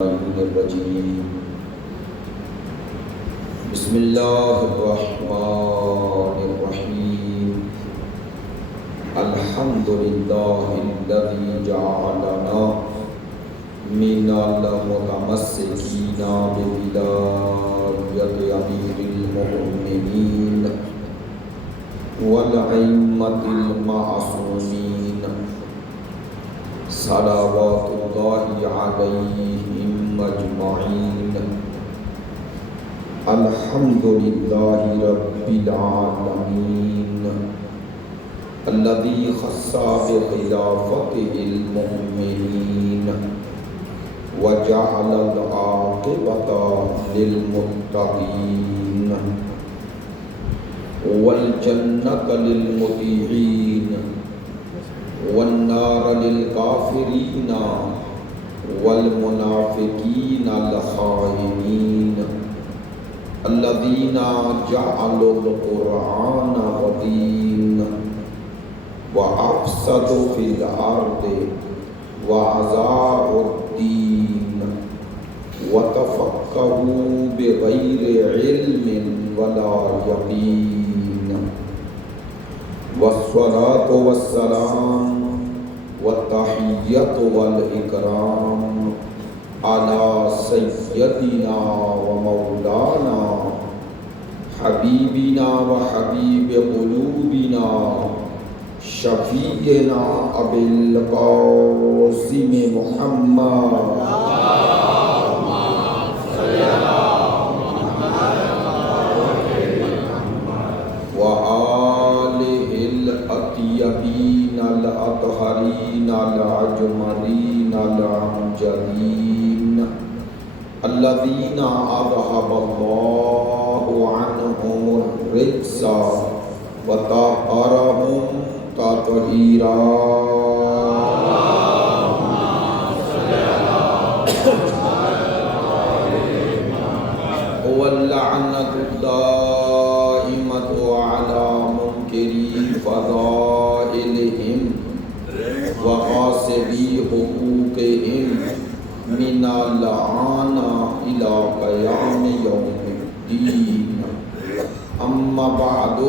الرجیم بسم اللہ الرحمن الرحیم الحمد للہ الذی جعلنا من المتمسکین بولایت امیر المؤمنین والائمة المعصومین صلوات اللہ علیہم اجمعین الحمد للہ رب العالمین الذی خص بخلافته المؤمنین وجعل العاقبۃ للمتقین والجنۃ للمطیعین والنار للکافرین والمنافقین الخائنین الذین جعلوا القرآن عظیم وافسدوا فی الارض واضاعوا الدین وتفقہوا بغیر علم ولا یقین والصلاة والسلام والتحیۃ والاکرام علی سیدنا ومولانا حبیبنا وحبیب قلوبنا شفیعنا ابی القاسم محمد الطیبین الاطہرین العجملین الامجدین الذین اذہب اللہ عنہم الرجس وطہرہم تطہیرا واللعنۃ الدائمۃ علی منکری فضائلہم وغاصبی حقوقہم من اللعنہ الی قیام یوم الدین اما بعد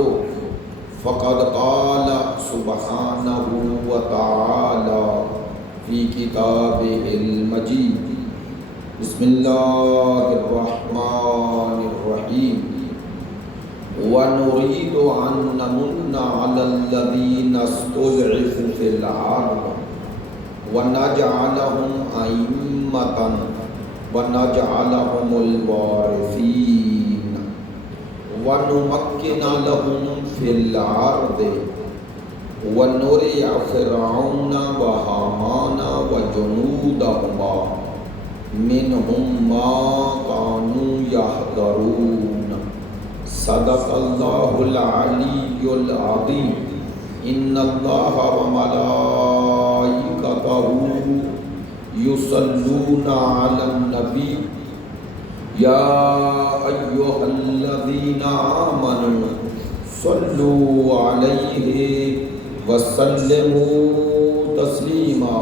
فقد قال سبحانہ وتعالی فی کتابہ المجید بسم اللہ الرحمن الرحیم وَنُرِيدُ أَن نَّمُنَّ عَلَى الَّذِينَ اسْتُضْعِفُوا فِي الْأَرْضِ وَنَجْعَلَهُمْ أَئِمَّةً وَنَجْعَلَهُمُ الْوَارِثِينَ وَنُمَكِّنَ لَهُمْ فِي الْأَرْضِ وَنُرِيَ فِرْعَوْنَ وَهَامَانَ وَجُنُودَهُمَا مِنْهُمْ مَا كَانُوا يَحْذَرُونَ صدق اللہ العلی العظیم ان اللہ وملائکتہ یصلون علی النبی یا ایہا الذین آمنوا صلوا علیہ وسلموا تسلیما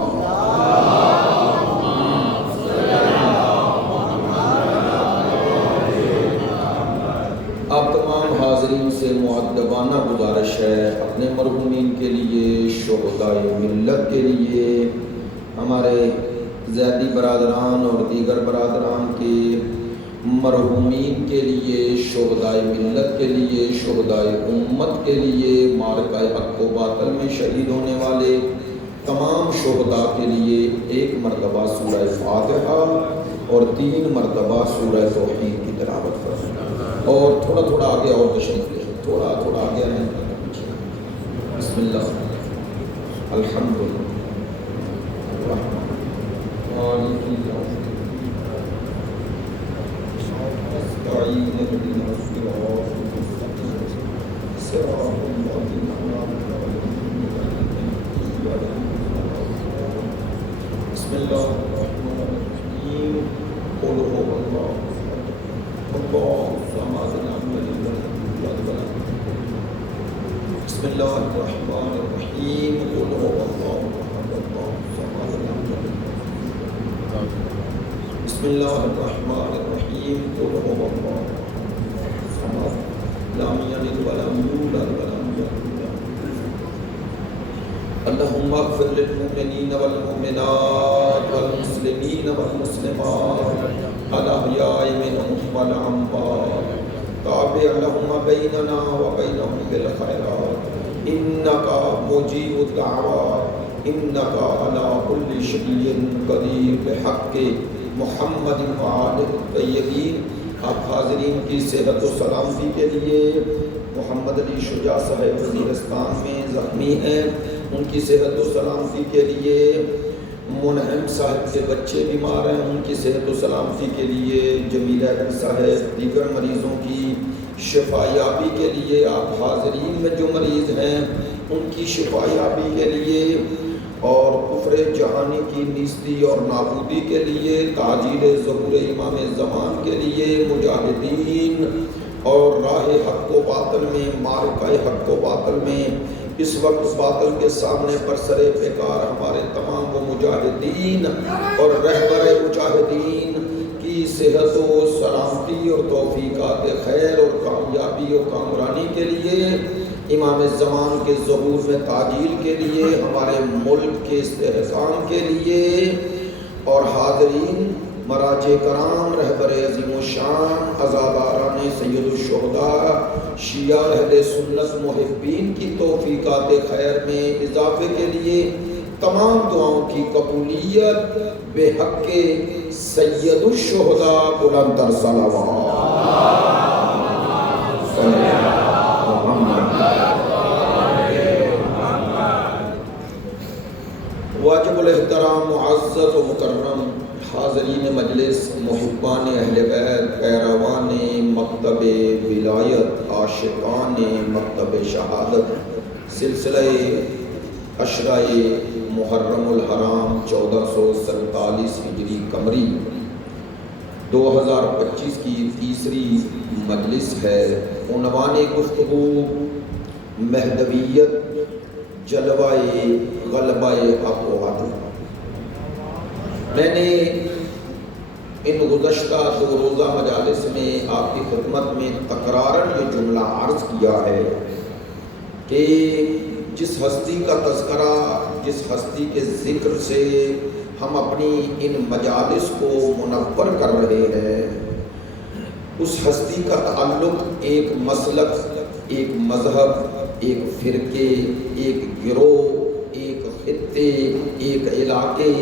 اب تمام حاضرین سے مؤدبانہ گزارش ہے اپنے مرحومین کے لیے، شہدائے ملت کے لیے، ہمارے زیدی برادران اور دیگر برادران کے مرحومین کے لیے، شہدائے ملت کے لیے، شہدائے امت کے لیے، معرکہ حق و باطل میں شہید ہونے والے تمام شہداء کے لیے ایک مرتبہ سورہ فاتحہ اور 3 مرتبہ سورہ توحید کی تلاوت فرمائیں اور تھوڑا تھوڑا آگے اور تشریف لے، تھوڑا تھوڑا آگے آئیں۔ بسم اللہ الحمد للہ بسم اللہ الرحمن الرحیم قل هو اللہ بسم اللہ الرحمن الرحیم قل هو اللہ احد اللہ الصمد بسم اللہ الرحمن الرحیم قل هو اللہ صمد لم یلد ولم یولد ولم یکن له اللهم اغفر للمؤمنین والمؤمنات والمسلمین والمسلمات الاحیاء منهم والاموات تابع لهم بیننا وبینهم بالخیرات انک مجیب الدعوات انک علی کل شیء قدیر بحق محمد وآلہ الطیبین۔ آپ حاضرین کی صحت و سلامتی کے لیے محمد علی شجاع صاحب وزیرستان میں زخمی ہیں، ان کی صحت و سلامتی کے لیے منعم صاحب کے بچے بیمار ہیں، ان کی صحت و سلامتی کے لیے جمیل احمد صاحب دیگر مریضوں کی شفا یابی کے لیے، آپ حاضرین میں جو مریض ہیں ان کی شفا یابی کے لیے اور کفر جہانی کی نیستی اور نابودی کے لیے، تعجیل ظہور امام زمان کے لیے، مجاہدین اور راہ حق و باطل میں، معرکہ حق و باطل میں اس وقت باطل کے سامنے برسر پیکار ہمارے تمام وہ مجاہدین اور رہبر مجاہدین کی صحت و سلامتی اور توفیقات خیر اور کامیابی و کامرانی کے لیے، امام زمان کے ظہور میں تعجیل کے لیے، ہمارے ملک کے استحکام کے لیے، اور حاضرین مراجع کرام، رہبر عظیم الشان، عزاداران سید الشہداء، شیعہ اہل سنت محبین کی توفیقات خیر میں اضافے کے لیے، تمام دعاؤں کی قبولیت بے حق سید الشہداء بلند تر صلوات۔ واجب الاحترام معزز و مکرم حاضرین مجلس، محبان اہل بیت، پیروان مکتب ولایت، عاشقان مکتب شہادت، سلسلہ عشرہ محرم الحرام 1447 ہجری قمری 2025 کی تیسری مجلس ہے۔ عنوان گفتگو مہدویت، جلوہ غلبہ حق و عدل۔ میں نے ان گزشتہ 2 روزہ مجالس میں آپ کی خدمت میں تکرارن یہ جملہ عرض کیا ہے کہ جس ہستی کا تذکرہ، جس ہستی کے ذکر سے ہم اپنی ان مجالس کو منور کر رہے ہیں، اس ہستی کا تعلق ایک مسلک، ایک مذہب، ایک فرقے، ایک گروہ، ایک خطے، ایک علاقے،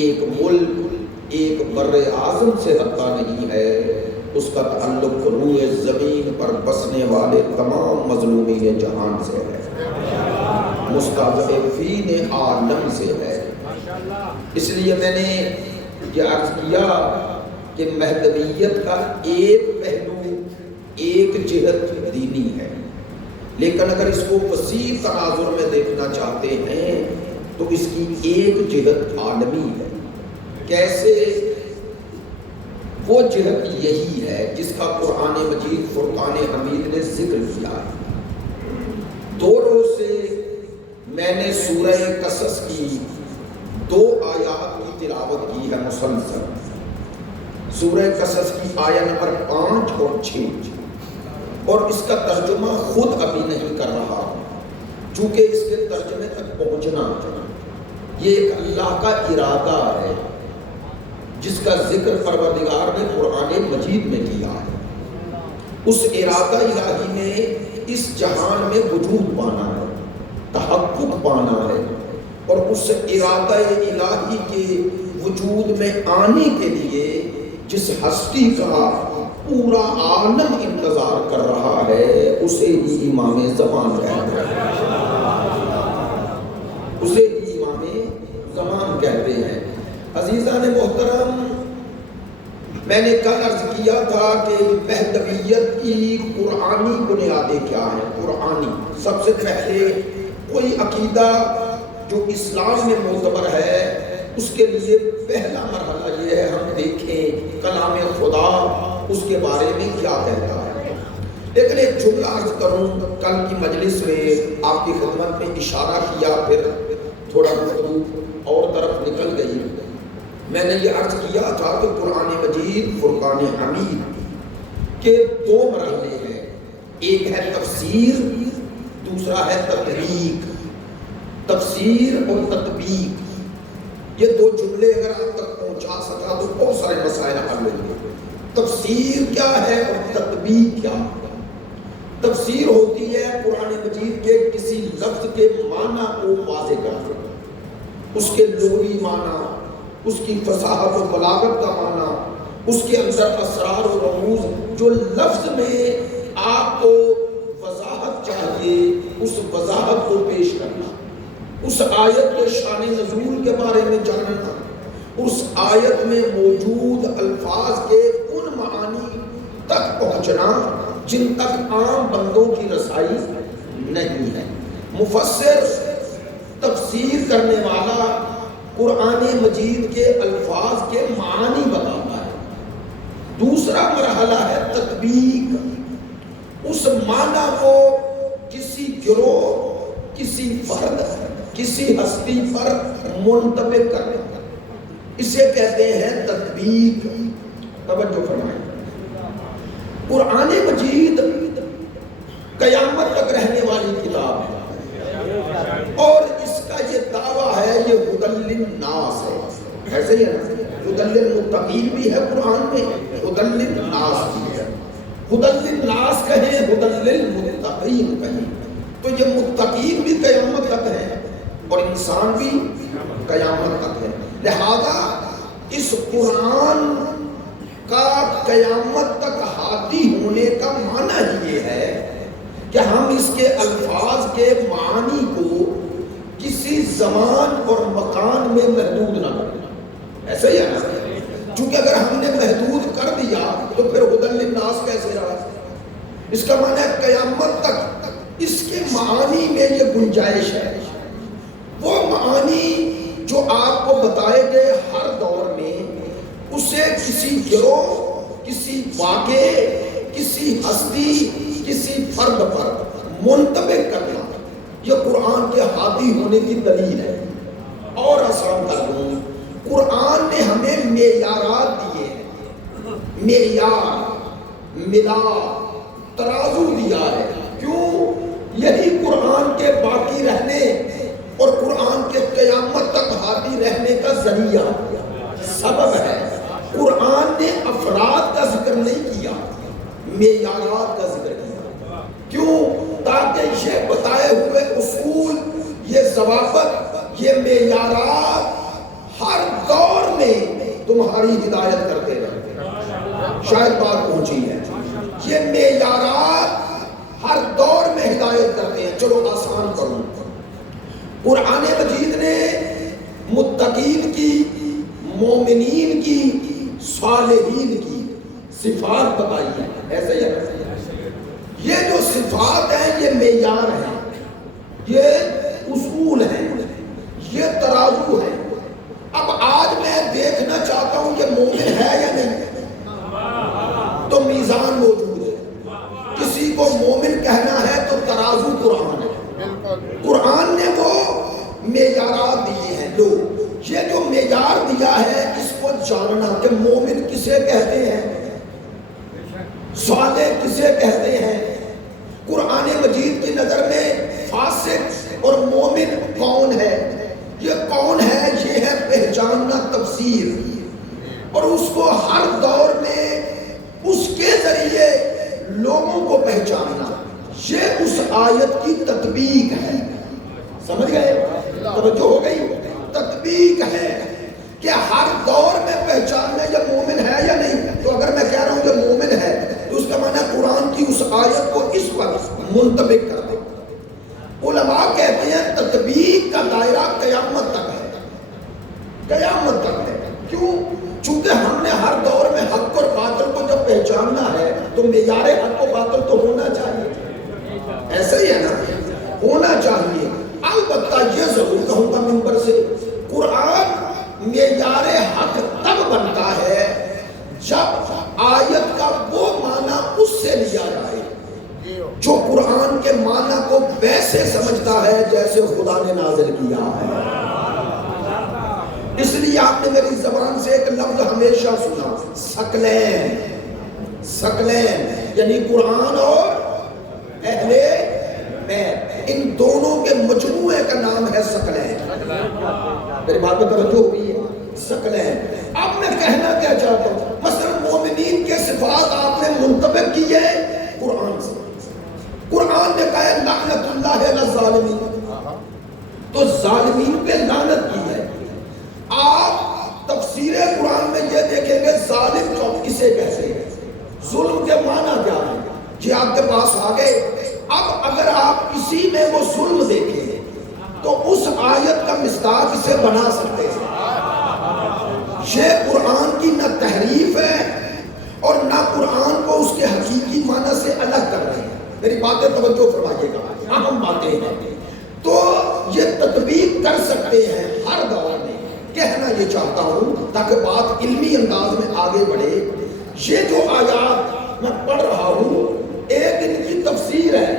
ایک ملک، ایک بر اعظم سے حتیٰ نہیں ہے، اس کا تعلق روح زمین پر بسنے والے تمام مظلومین جہان سے ہے، مستضعفین عالم سے ہے۔ اس لیے میں نے یہ عرض کیا کہ مہدویت کا ایک پہلو، ایک جہت دینی ہے، لیکن اگر اس کو وسیع تناظر میں دیکھنا چاہتے ہیں تو اس کی ایک جہت عالمی ہے۔ کیسے؟ وہ جہت یہی ہے جس کا قرآن مجید فرقان حمید نے ذکر کیا ہے۔ 2 روز سے میں نے سورہ قصص کی 2 آیات کی تلاوت کی ہے مسلسل، سورہ قصص کی آیت نمبر 5 اور 6، اور اس کا ترجمہ خود ابھی نہیں کر رہا چونکہ اس کے ترجمے تک پہنچنا یہ ایک اللہ کا ارادہ ہے جس کا ذکر پروردگار نے قرآن مجید میں کیا ہے۔ اس ارادہ الہی نے اس جہان میں وجود پانا ہے، تحقق پانا ہے، اور اس ارادہ الہی کے وجود میں آنے کے لیے جس ہستی کا پورا عالم انتظار کر رہا ہے اسے ہی امام زمان کہتے ہیں، اسے ہی امام زمان کہتے ہیں۔ عزیزان محترم، میں نے کل عرض کیا تھا کہ مہدویت کی قرآنی بنیادیں کیا ہیں۔ قرآنی سب سے پہلے کوئی عقیدہ جو اسلام میں معتبر ہے اس کے لیے پہلا مرحلہ یہ ہے ہم دیکھیں کلام خدا اس کے بارے میں کیا کہتا ہے۔ لیکن ایک جملہ عرض کروں، کل کی مجلس میں آپ کی خدمت میں اشارہ کیا، پھر تھوڑا گفتگو اور طرف نکل گئی میں نے یہ عرض کیا تھا کہ قرآن مجید فرقان حمید کے دو مرحلے ہیں، ایک ہے تفسیر، دوسرا ہے تطبیق۔ تفسیر اور تطبیق، یہ دو جملے اگر آپ تک پہنچا سکا تو بہت سارے مسائل حل ہوں گے۔ تفسیر کیا ہے اور تطبیق کیا ہے؟ تفسیر ہوتی ہے قرآن مجید کے کسی لفظ کے معنی کو واضح کرنا، اس کے لغوی معنی، اس کی فصاحت و بلاغت کا معنی، اس کے اندر اسرار و رموز، جو لفظ میں آپ کو وضاحت چاہیے اس وضاحت کو پیش کرنا، اس آیت کے شان نزول کے بارے میں جاننا، اس آیت میں موجود الفاظ کے ان معانی تک پہنچنا جن تک عام بندوں کی رسائی نہیں ہے۔ مفسر، تفسیر کرنے والا، قرآن مجید کے الفاظ کے معانی بتاتا ہے۔ دوسرا مرحلہ ہے تطبیق، اس معنی کو کسی گروہ، کسی فرد، کسی ہستی پر منطبق کرنا، اسے کہتے ہیں تطبیق۔ توجہ فرمائیں، قرآن مجید قیامت تک رہنے والی کتاب ہے اور اس کا یہ دعویٰ ہے یہ ہدی للناس ہے، ایسے ہی ہے نا؟ ہدی للمتقین بھی ہے قرآن میں، ہدی للناس بھی ہے۔ ہدی للناس کہیں، ہدی للمتقین کہیں، تو یہ متقین بھی قیامت تک ہے اور انسان بھی قیامت تک ہے۔ لہذا اس قرآن کا قیامت تک ہادی ہونے کا معنی ہی یہ ہے کہ ہم اس کے الفاظ کے معانی کو کسی زمان اور مکان میں محدود نہ کریں، ایسا ہی ہے نا؟ چونکہ اگر ہم نے محدود کر دیا تو پھر ہدی للناس کیسے رہا؟ اس کا معنی ہے قیامت تک اس کے معانی میں یہ گنجائش ہے، وہ معانی جو آپ کو بتائے گئے ہر دور میں اسے کسی گروہ، کسی واقعے، کسی ہستی، کسی فرد پر منطبق کرنا، یہ قرآن کے ہادی ہونے کی دلیل ہے۔ اور آسان کر دوں، قرآن نے ہمیں معیارات دیے ہیں، معیار، مداد، ترازو دیا ہے۔ کیوں؟ یہی قرآن کے باقی رہنے اور قرآن کے قیامت تک ہادی رہنے کا ذریعہ، سبب ہے۔ قرآن نے افراد کا ذکر نہیں کیا، معیارات کا ذکر کیا۔ کیوں؟ تاکہ یہ بتائے ہوئے اصول، یہ ضوابط، یہ معیارات ہر دور میں تمہاری ہدایت کرتے رہے۔ شاید بات پہنچی ہے، یہ معیارات ہر دور میں ہدایت کرتے ہیں۔ چلو آسان کروں، قرآن مجید نے متقین کی، مومنین کی، صالحین کی صفات بتائی ہے، ایسے ہی ہے۔ یہ جو صفات ہیں یہ معیار ہیں، یہ اصول ہیں، یہ ترازو ہے۔ اب آج میں دیکھنا چاہتا ہوں کہ مومن ہے یا نہیں، تو میزان موجود ہے۔ کسی کو مومن کہنا ہے تو ترازو قرآن ہے، قرآن نے وہ معیارات دیے ہیں۔ لو، یہ جو معیار دیا ہے اس کو جاننا کہ مومن کسے کہتے ہیں، صالح کسے کہتے ہیں، قرآن مجید کی نظر میں فاسق اور مومن کون ہے، یہ کون ہے، یہ ہے پہچاننا تفسیر، اور اس کو ہر دور میں اس کے ذریعے لوگوں کو پہچاننا، یہ اس آیت کی تطبیق ہے۔ سمجھ گئے؟ توجہ ہو گئی؟ تطبیق ہے کہ ہر دور میں پہچاننا یہ مومن ہے یا نہیں۔ تو اگر میں کہہ رہا ہوں کہ مومن ہے تو اس کا معنی قرآن کی اس آیت کو اس پر منطبق کر دے۔ علماء کہتے ہیں تطبیق کا دائرہ قیامت تک ہے، قیامت تک ہے۔ کیوں؟ چونکہ ہم نے ہر دور میں حق اور باطل کو جب پہچاننا ہے تو معیار حق و باطل تو ہونا چاہیے، ایسا ہی ہے نا، ہونا چاہیے۔ البتہ یہ ضرور کہوں گا منبر سے، قرآن معیار حق تب بنتا ہے جب آیت کا وہ معنی اس سے لیا جائے جو قرآن کے معنی کو ویسے سمجھتا ہے جیسے خدا نے نازل کیا ہے۔ اس لیے لیے آپ نے میری زبان سے ایک لفظ ہمیشہ سنا، ثقلین، ثقلین یعنی قرآن اور اہل بیت، ان دونوں کے مجموعے کا نام ہے ثقلین۔ میری بات میں توجہ ہوئی ہے؟ ثقلین۔ اب میں کہنا کیا چاہتا ہوں، مثلا مومنین کے صفات آپ نے منطبق کی ہے قرآن سے۔ قرآن نے کہا لعنت اللہ علی الظالمین، تو ظالمین پہ لعنت کی ہے۔ آپ تفسیر قرآن میں یہ دیکھیں گے ظالم کسے کہتے ہیں، ظلم کے معنی کیا ہے، جی آپ کے پاس آ گئے۔ اب اگر آپ کسی میں وہ ظلم دیکھیں تو اس آیت کا مصداق اسے بنا سکتے ہیں۔ یہ قرآن کی نہ تحریف ہے اور نہ قرآن کو اس کے حقیقی معنی سے الگ کر رہے ہیں۔ میری باتیں توجہ فرمائیے گا، اہم باتیں ہیں، تو یہ تطبیق کر سکتے ہیں ہر دور میں۔ کہنا یہ چاہتا ہوں تاکہ بات علمی انداز میں آگے بڑھے، یہ جو آیات میں پڑھ رہا ہوں ایک ان کی تفسیر ہے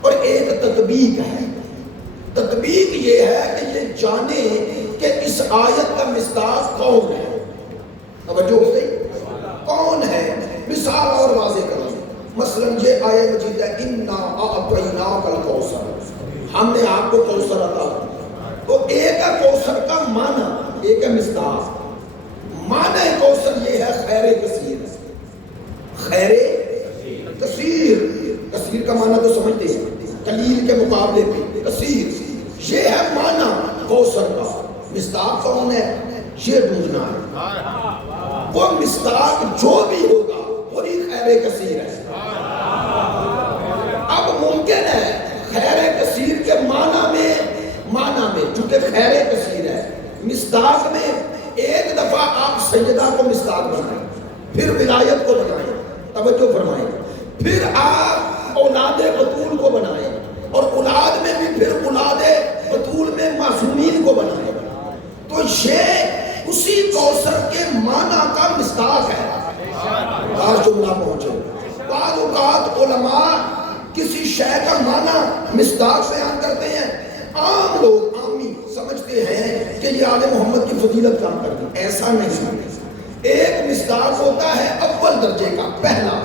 اور ایک تطبیق ہے۔ تطبیق یہ ہے کہ یہ جانے کہ اس آیت کا مصداق کون ہے۔ توجہ ہو گئی؟ کون ہے؟ مثال اور واضح کریں۔ مثلا یہ آیت مجید ہے اِنَّا أَعْطَيْنَاكَ الْكَوْثَرَ، ہم نے آپ کو کوثر عطا کیا۔ تو ایک ہے کوثر کا معنی، ایک ہے مصداق۔ معنی کوثر یہ ہے خیر کثیر، خیر کثیر۔ کثیر کا معنی تو سمجھتے ہیں، قلیل کے مقابلے پہ کثیر، یہ ہے معنی کوثر کا۔ مصداق کون ہے یہ ڈھونڈنا ہے۔ وہ مصداق جو بھی ہوگا وہی خیر کثیر ہے۔ اب ممکن ہے خیر کثیر کے معنی میں چونکہ خیر کثیر ہے، مصداق میں ایک دفعہ آپ سیدہ کو مصداق بنائیں، پھر ولایت کو بنائیں، توجہ فرمائیں، پھر آپ اولاد بطول کو بنائیں، اور اولاد میں بھی پھر اولاد بطول میں معصومین کو بنائیں، تو یہ اسی کوثر کے معنی کا مصداق ہے۔ آج جملہ پہنچے۔ بعض اوقات علماء کسی شے کا معنی مصداق بیان کرتے ہیں، عام لوگ عامی سمجھتے ہیں کہ یہ آل محمد کی فضیلت کام کرتی، ایسا نہیں۔ ایک مصداق ہوتا ہے اول درجے کا، پہلا،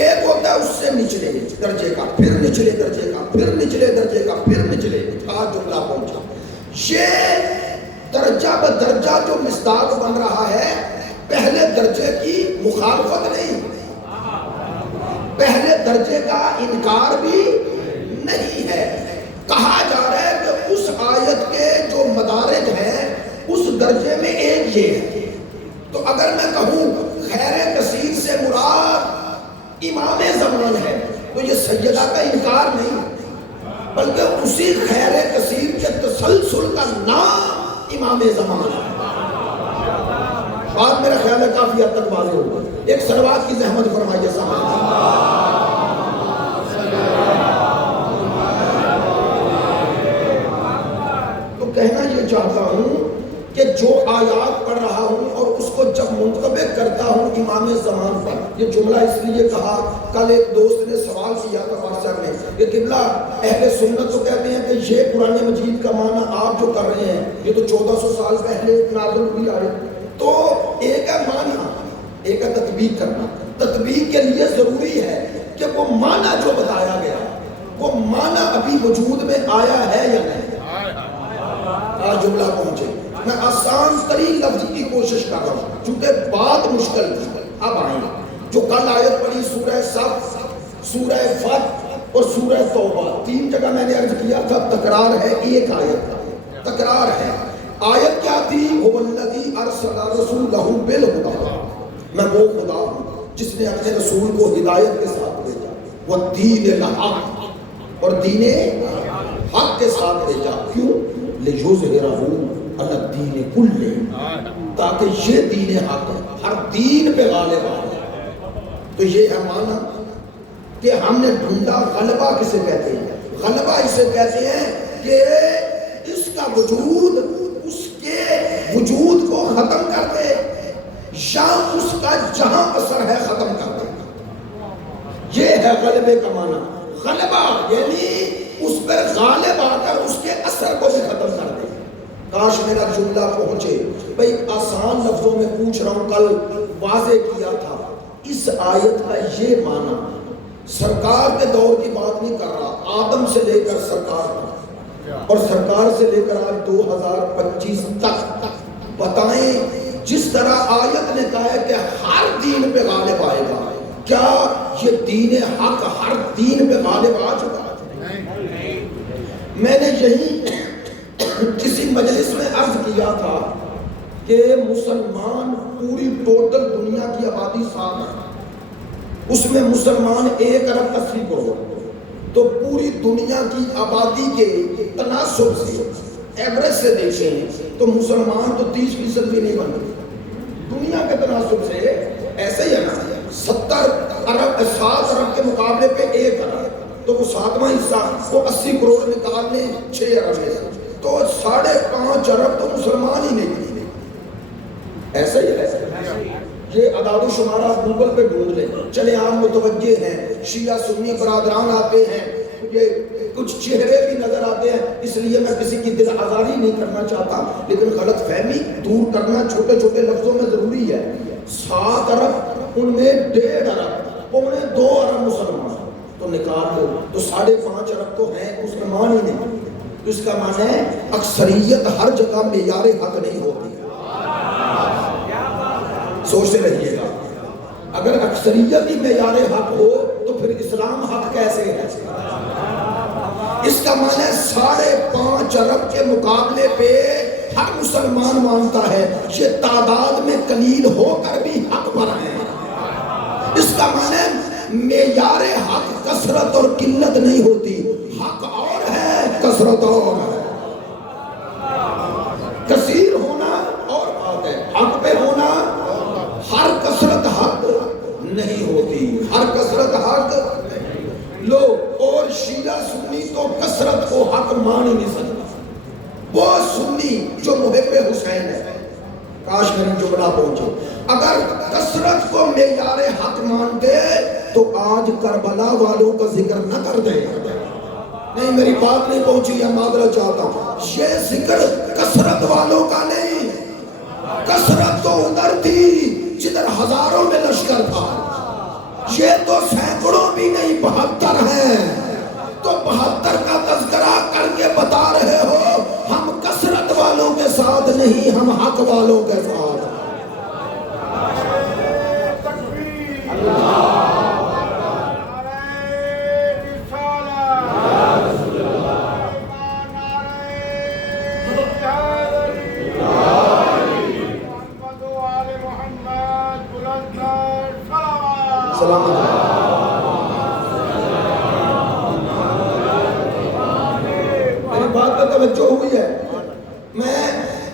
ایک ہوتا ہے اس سے نچلے درجے کا، پھر نچلے درجے کا، پھر نچلے درجے کا، پھر نچلے۔ آج جملہ پہنچا۔ یہ درجہ بدرجہ جو مصداق بن رہا ہے پہلے درجے کی مخالفت نہیں، پہلے درجے کا انکار بھی نہیں ہے۔ کہا جا رہا ہے کہ اس آیت کے جو مدارج ہیں اس درجے میں ایک یہ ہے۔ تو اگر میں کہوں خیر کثیر سے مراد امام زمان ہے تو یہ سیدہ کا انکار نہیں، بلکہ اسی خیر کثیر کے تسلسل کا نام امام زمان ہے۔ بات میرا خیال ہے کافی حد تک واضح ہوگا۔ ایک صلوات کی زحمت فرمائیے سامنے۔ تو کہنا یہ چاہتا ہوں کہ جو آیات پڑھ رہا ہوں اور اس کو جب منطبق کرتا ہوں امام زمان پر، یہ جملہ اس لیے کہا، کل ایک دوست نے سوال کیا تھا واٹس ایپ میں کہ قبلہ اہل سنت تو کہتے ہیں کہ یہ قرآن مجید کا معنی آپ جو کر رہے ہیں یہ تو 1400 سال پہلے نازل ہوئی آیت۔ تو ایک ہے معنی، ایک ہے تطبیق کرنا۔ تطبیق کے لیے ضروری ہے کہ وہ معنی جو بتایا گیا وہ معنی ابھی وجود میں آیا ہے یا نہیں۔ آج جملہ پہنچے۔ میں آسان ترین لفظ کی کوشش کر رہا ہوں چونکہ بات مشکل تھی۔ اب آئیں جو کل آیت پڑھی سورہ صف، سورہ فتح اور سورہ توبہ، 3 جگہ میں نے عرض کیا تھا تکرار ہے ایک آیت کا، تکرار ہے۔ آیت کیا تھی؟ هو الذی ارسل رسولہ بالہدی، میں وہ خدا ہوں جس نے اپنے رسول کو ہدایت کے ساتھ بھیجا، والدین الحق، اور دین حق کے ساتھ بھیجا۔ کیوں؟ لِیُظْہِرَہُ عَلَى الدِّینِ کُلِّہ، تاکہ یہ دین حق ہے ہر دین پہ غالب آ جائے۔ تو یہ ہے معنی کہ ہم نے ڈھونڈا غلبہ کسے کہتے ہیں؟ غلبہ اسے کہتے ہیں کہ اس کا وجود اس کے وجود کو ختم کر دے یا اس کا جہاں اثر ہے ختم کر دے۔ یہ ہے غلبے کا معنی۔ غلبہ یعنی اس پر غالب آ کر اس کے اثر کو بھی ختم کر دے۔ کاش میرا جملہ پہنچے. بھئی آسان لفظوں میں پوچھ رہا ہوں, کل واضح کیا تھا. اس آیت کا یہ معنی سرکار کے دور کی بات نہیں کر رہا, آدم سے لے کر سرکار تک اور سرکار سے لے کر آج 2025 تک. بتائیں جس طرح آیت نے کہا ہے کہ ہر دین پہ غالب آئے گا, کیا یہ دین حق ہر دین پہ غالب آ چکا ہے؟ میں نے یہی کسی مجلس میں عرض کیا تھا کہ مسلمان پوری ٹوٹل دنیا کی آبادی 7 ہے, اس میں مسلمان 1 ارب 80 کروڑ, تو پوری دنیا کی آبادی کے تناسب سے ایوریج سے دیکھیں تو مسلمان تو 30% بھی نہیں بن رہے. دنیا کے تناسب سے ایسے ہی ہے نا, 7 ارب کے مقابلے پہ 1 ارب, تو وہ 7واں حصہ وہ 80 کروڑ نکال لیں 6 ارب میں سے, تو 5.5 ارب تو مسلمان ہی نہیں. ایسا ہی ہے. یہ اعداد و شمارہ گوگل پہ ڈھونڈ لیں, چلے عام متوجہ ہیں, شیعہ سنی برادران آتے ہیں, یہ کچھ چہرے بھی نظر آتے ہیں, اس لیے میں کسی کی دل آزاری نہیں کرنا چاہتا, لیکن غلط فہمی دور کرنا چھوٹے چھوٹے لفظوں میں ضروری ہے. 7 ارب, ان میں 1.5 ارب 2 ارب مسلمان, تو نکال دو تو 5.5 ارب تو ہیں مسلمان ہی نہیں. تو اس کا معنی ہے اکثریت ہر جگہ معیار حق نہیں ہوتی. سوچتے رہیے گا, اگر اکثریت ہی معیار حق ہو تو پھر اسلام حق کیسے ہے؟ اس کا معنی ہے 5.5 ارب کے مقابلے پہ ہر مسلمان مانتا ہے یہ تعداد میں قلیل ہو کر بھی حق پر ہے. اس کا معنی ہے معیار حق کثرت اور قلت نہیں ہوتی, حق اور ہے کثرت اور ہے. کثیر ہونا اور بات ہے, حق پہ ہونا. ہر کثرت حق نہیں ہوتی, ہر کثرت حق لو. اور شیعہ سنی تو کثرت کو حق مان ہی نہیں سکتا. وہ سنی جو محب حسین ہے, کاش میری جملہ پہنچے, اگر کثرت کو معیار حق مانتے تو آج کربلا والوں کا ذکر نہ کر دیں. نہیں میری بات نہیں پہنچی, یا معذرت چاہتا ہوں. یہ ذکر کثرت والوں کا نہیں, کثرت تو ادھر تھی جدھر ہزاروں میں لشکر تھا. یہ تو سینکڑوں بھی نہیں 72 ہیں, تو 72 کا تذکرہ کر کے بتا رہے ہو ہم کثرت والوں کے ساتھ نہیں, ہم حق والوں کے ساتھ. میری بات پر توجہ ہوئی ہے. میں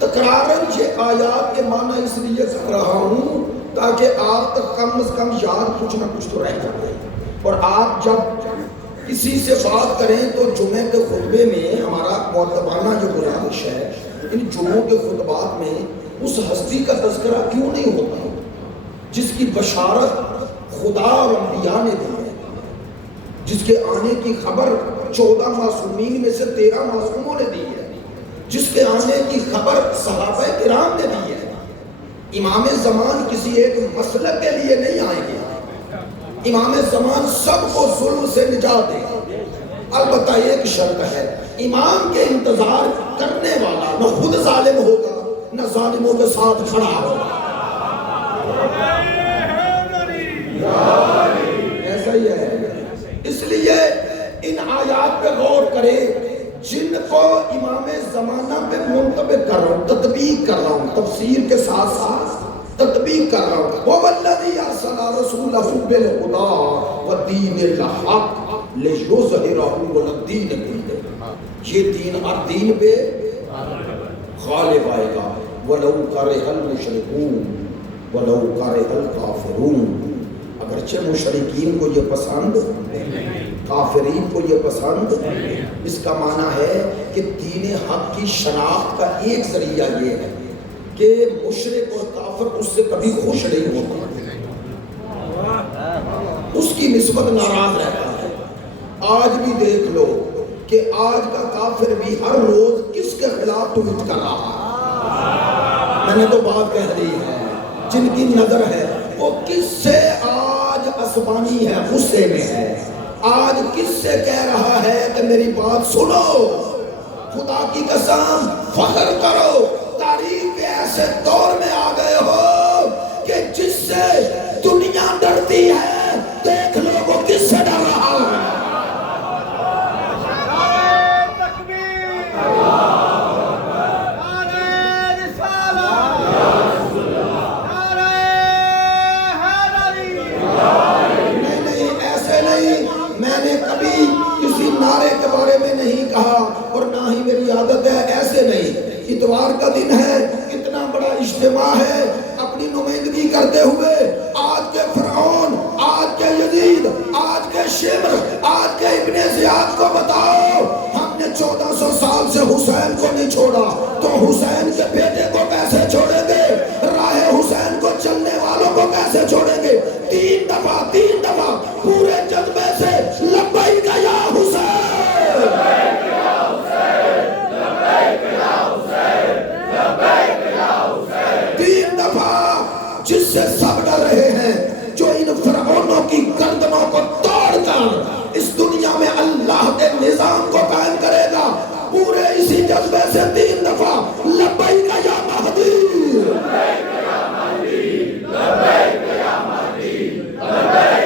تکرارن یہ آیات کے معنی اس لیے کر رہا ہوں تاکہ آپ تک کم از کم یاد کچھ نہ کچھ تو رہ جائے, اور آپ جب کسی سے بات کریں تو جمعے کے خطبے میں ہمارا معتبانہ جو گزارش ہے, ان جمعوں کے خطبات میں اس ہستی کا تذکرہ کیوں نہیں ہوتا جس کی بشارت خدا اور انبیاء نے دی ہے, جس کے آنے کی خبر 14 معصومین میں سے 13 معصوموں نے دی ہے, جس کے آنے کی خبر صحابہ کرام نے دی ہے. امام زمان کسی ایک مسلک کے لیے نہیں آئیں گے, امام زمان سب کو ظلم سے نجات دے گا. البتہ ایک شرط ہے, امام کے انتظار کرنے والا نہ خود ظالم ہوگا نہ ظالموں کے ساتھ کھڑا ہوگا. ایسا ہی ہے. اس لیے ان آیات پہ غور کریں جن کو امام زمانہ پہ منطبق کر رہا ہوں, تطبیق کر رہا ہوں, تفسیر کے ساتھ ساتھ تطبیق کر رہا ہوں. وَوَالَّذِي أَرْسَلَ رَسُولَهُ بِالْهُدَىٰ وَدِينِ الْحَقِّ لِيُظْهِرَهُ عَلَى الدِّينِ كُلِّهِ. یہ دین ہر دین پہ غالب آئے گا. وَلَوْ كَرِهَ الْمُشْرِكُونَ وَلَوْ كَرِهَ الْكَافِرُونَ. اگرچہ مشرکین کو یہ پسند, کافرین کو یہ پسند. اس کا معنی ہے کہ دین حق کی شناخت کا ایک ذریعہ یہ ہے کہ مشرک اور کافر اس سے کبھی خوش نہیں ہوتا, اس کی نسبت ناراض رہتا ہے. آج بھی دیکھ لو کہ آج کا کافر بھی ہر روز کس کے خلاف تو اٹھ کر رہا ہے. میں نے تو بات کہہ دی ہے. جن کی نظر ہے وہ کس سے آج عصبانی ہے, غصے میں ہے, آج کس سے کہہ رہا ہے کہ میری بات سنو. خدا کی قسم فخر کرو, تاریخ کے ایسے دور میں آ گئے ہو کہ جس سے دنیا ڈرتی ہے, دیکھ لو وہ کس سے ڈر رہا ہے. میں نے کبھی کسی نعرے کے بارے میں نہیں کہا اور نہ ہی میری عادت ہے, ایسے نہیں. اتوار کا دن ہے, اتنا بڑا اجتماع ہے, اپنی نمائندگی کرتے ہوئے آج کے فرعون, آج کے یزید, آج کے شمر, آج کے ابن زیاد کو بتاؤ ہم نے 1400 سال سے حسین کو نہیں چھوڑا تو حسین کے بیٹے کو کیسے چھوڑیں گے, راہ حسین کو چلنے والوں کو کیسے چھوڑیں گے. 3 دفعہ پورے جذبے سے لبیک یا حسین, 3 دفعہ, جس سے سب ڈر رہے ہیں, جو ان فرعونوں کی گردنوں کو توڑ کر اس دنیا میں اللہ کے نظام کو قائم کرے گا. پورے اسی جذبے سے 3 دفعہ لبیک یا مہدی,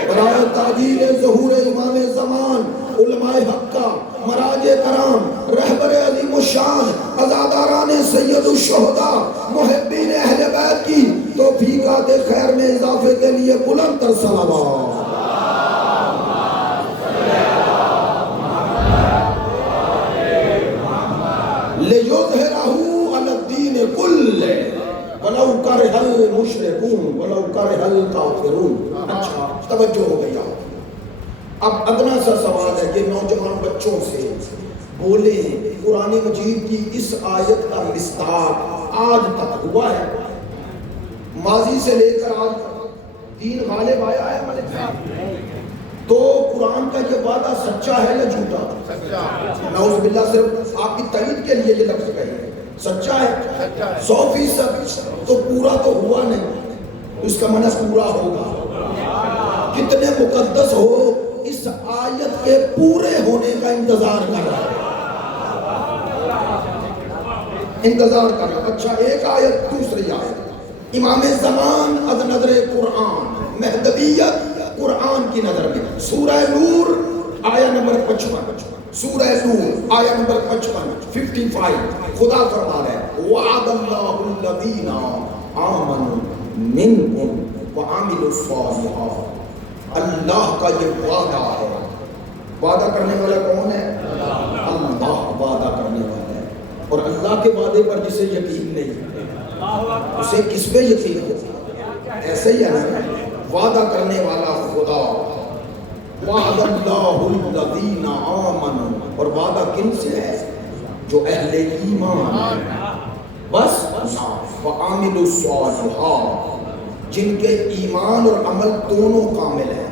برائے تاجیل ظہور امام زمان, علماء حق کا, مراجع کرام, رہبر عظیم الشان, عزاداران سید الشہداء, محبین اہل بیت کی توفیقات خیر میں اضافے کے لیے بلند تر صلوات. لِيُظْهِرَهُ عَلَى الدِّينِ كُلِّهِ وَلَوْ كَرِهَ الْمُشْرِكُونَ وَلَوْ كَرِهَ الْكَافِرُونَ. اچھا توجہ ہو گیا. اب ادنا سا سوال ہے کہ نوجوان بچوں سے بولے قرآن مجید کی اس آیت کا مصداق آج تک ہوا ہے؟ ماضی سے لے کر آج دین غالب آیا ہے ملک صاحب؟ تو قرآن کا یہ وعدہ سچا ہے یا جھوٹا؟ نعوذ باللہ, صرف آپ کی تائید کے لیے یہ لفظ کہے سچا ہے 100%. تو پورا تو ہوا نہیں, اس کا معنی پورا ہوگا. کتنے مقدس ہو اس آیت کے پورے ہونے کا انتظار کر رہا ہے, انتظار کر رہا. اچھا ایک آیت, دوسری آیت, امام زمان از نظر قرآن, مہدویت قرآن کی نظر میں. سورہ نور آیہ نمبر 55, سورہ نور آیہ نمبر 55 خدا فرما رہا ہے وعد اللہ الذین آمنوا منکم وعملوا الصالحات. اللہ کا یہ وعدہ ہے. وعدہ کرنے والا کون ہے؟ اللہ وعدہ کرنے والا ہے. اور اللہ کے وعدے پر جسے یقین نہیں اسے کس پہ یقین ہوتا؟ ایسے ہی ہے نا, وعدہ کرنے والا خدا. وعد اللہ الذین آمنوا, اور وعدہ کن سے ہے؟ جو اہل ایمان. بس وعملوا الصالحات, جن کے ایمان اور عمل دونوں کامل ہیں.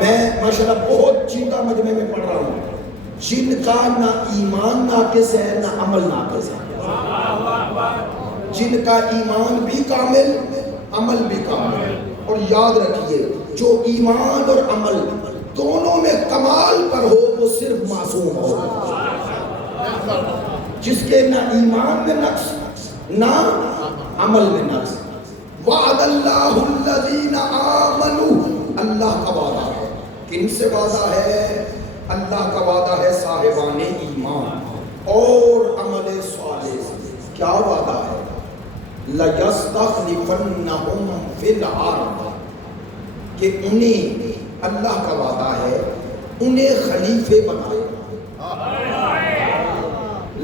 میں ماشاءاللہ بہت چیتا مجمع میں پڑھ رہا ہوں, جن کا نہ ایمان ناقص ہے نہ عمل ناقص ہے, جن کا ایمان بھی کامل عمل بھی کامل. اور یاد رکھیے جو ایمان اور عمل دونوں میں کمال پر ہو وہ صرف معصوم ہو. جس کے نہ ایمان میں نقص نہ عمل میں نقص. وعد اللہ الذین آمنوا, اللہ کا وعدہ ہے. کن سے وعدہ ہے؟ اللہ کا وعدہ ہے صاحبان ایمان اور عمل صالح سے. کیا وعدہ ہے؟ لَيَسْتَخْلِفَنَّهُمْ فِي الْأَرْضِ, کہ انہیں, اللہ کا وعدہ ہے انہیں خلیفے بنائے.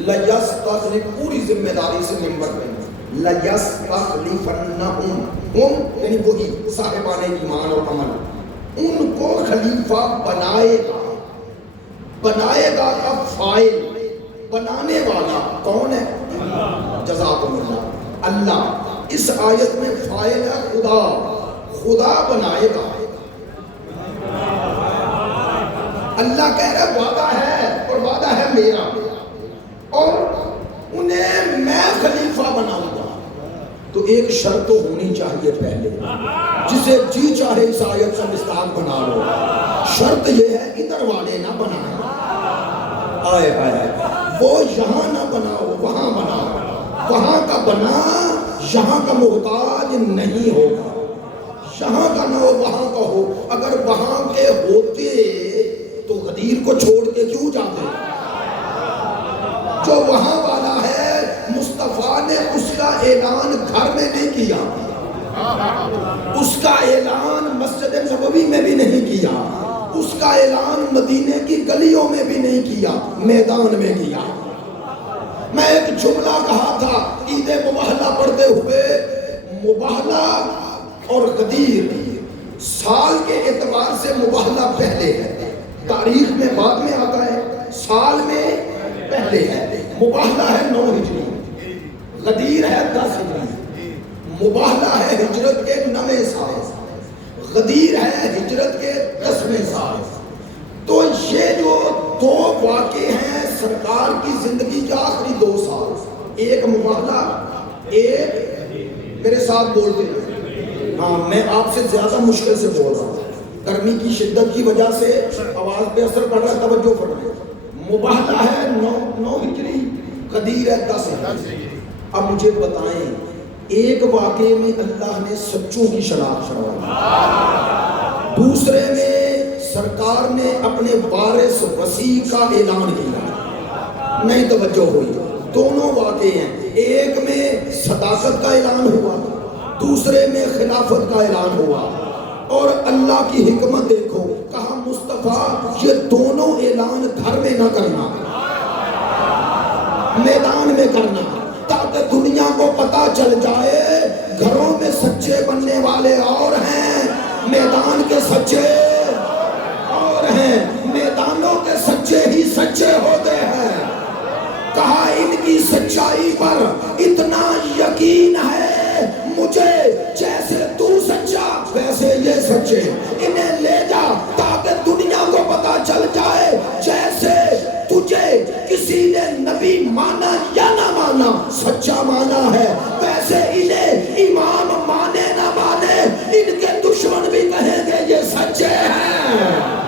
لَيَسْتَخْلِفَ, پوری ذمہ داری سے ممبر میں لَيَسْتَخْلِفَنَّهُمْ, ہم یعنی وہی صاحبان ایمان اور عمل, ان کو خلیفہ بنائے گا. بنائے گا کا فاعل, بنانے والا کون ہے؟ جزاکم اللہ. اللہ اس آیت میں فاعل ہے خدا, خدا بنائے گا. اللہ کہہ رہا ہے وعدہ ہے, اور وعدہ ہے میرا. اور ایک شرط تو ہونی چاہیے پہلے، جسے جی چاہے اس آیت سے مستاق بنا لو، شرط یہ ہے ادھر والے نہ بنائیں، آئے آئے وہ یہاں نہ بناؤ وہاں بناؤ، وہاں کا بنا یہاں کا محتاج نہیں ہوگا، یہاں کا نہ ہو وہاں کا ہو، اگر وہاں کے ہوتے تو غدیر کو چھوڑ کے کیوں جاتے؟ جو وہاں والا ہے مصطفیٰ نے اس کا اعلان گھر میں نہیں کیا، اس کا اعلان مسجد نبوی میں بھی نہیں کیا، اس کا اعلان مدینے کی گلیوں میں بھی نہیں کیا، میدان میں کیا۔ میں ایک جملہ کہا تھا عید مباہلہ پڑھتے ہوئے، مباہلہ اور غدیر سال کے اعتبار سے مباہلہ پہلے ہے، تاریخ میں بعد میں آتا ہے، سال میں پہلے ہے۔ مباہلہ ہے 9 ہجری، غدیر ہے 10 ہجری، مباہلہ ہے ہجرت کے 9ویں سال، غدیر ہے ہجرت کے 10ویں سال۔ تو یہ جو دو واقعے ہیں سرکار کی زندگی کے آخری 2 سال، ایک مباہلہ، ایک میرے ساتھ بولتے ہیں، ہاں میں آپ سے زیادہ مشکل سے بول رہا ہوں، گرمی کی شدت کی وجہ سے آواز پہ اثر پڑ رہا ہے، توجہ فرمائیں۔ مباہلہ ہے 9 ہجری، غدیر ہے 10 ہجری۔ اب مجھے بتائیں ایک واقعے میں اللہ نے سچوں کی شناخت کروائی، دوسرے میں سرکار نے اپنے وارث وصی کا اعلان کیا، نہیں توجہ ہوئی؟ دونوں واقعے ہیں، ایک میں صداقت کا اعلان ہوا، دوسرے میں خلافت کا اعلان ہوا، اور اللہ کی حکمت دیکھو، کہا مصطفیٰ یہ دونوں اعلان گھر میں نہ کرنا، میدان میں کرنا، تاکہ دنیا کو پتا چل جائے گھروں میں سچے بننے والے اور ہیں، میدان کے سچے اور ہیں، میدانوں کے سچے ہی سچے ہوتے ہیں۔ کہا ان کی سچائی پر اتنا یقین ہے مجھے، جیسے تو سچا ویسے یہ سچے، انہیں لے جا تاکہ دنیا کو پتا چل جائے جیسے تجھے کسی نے نبی مانا یا نہ مانا، سچا مانا ہے، ویسے انہیں امام مانے نہ مانے ان کے دشمن بھی کہیں گے یہ سچے ہیں۔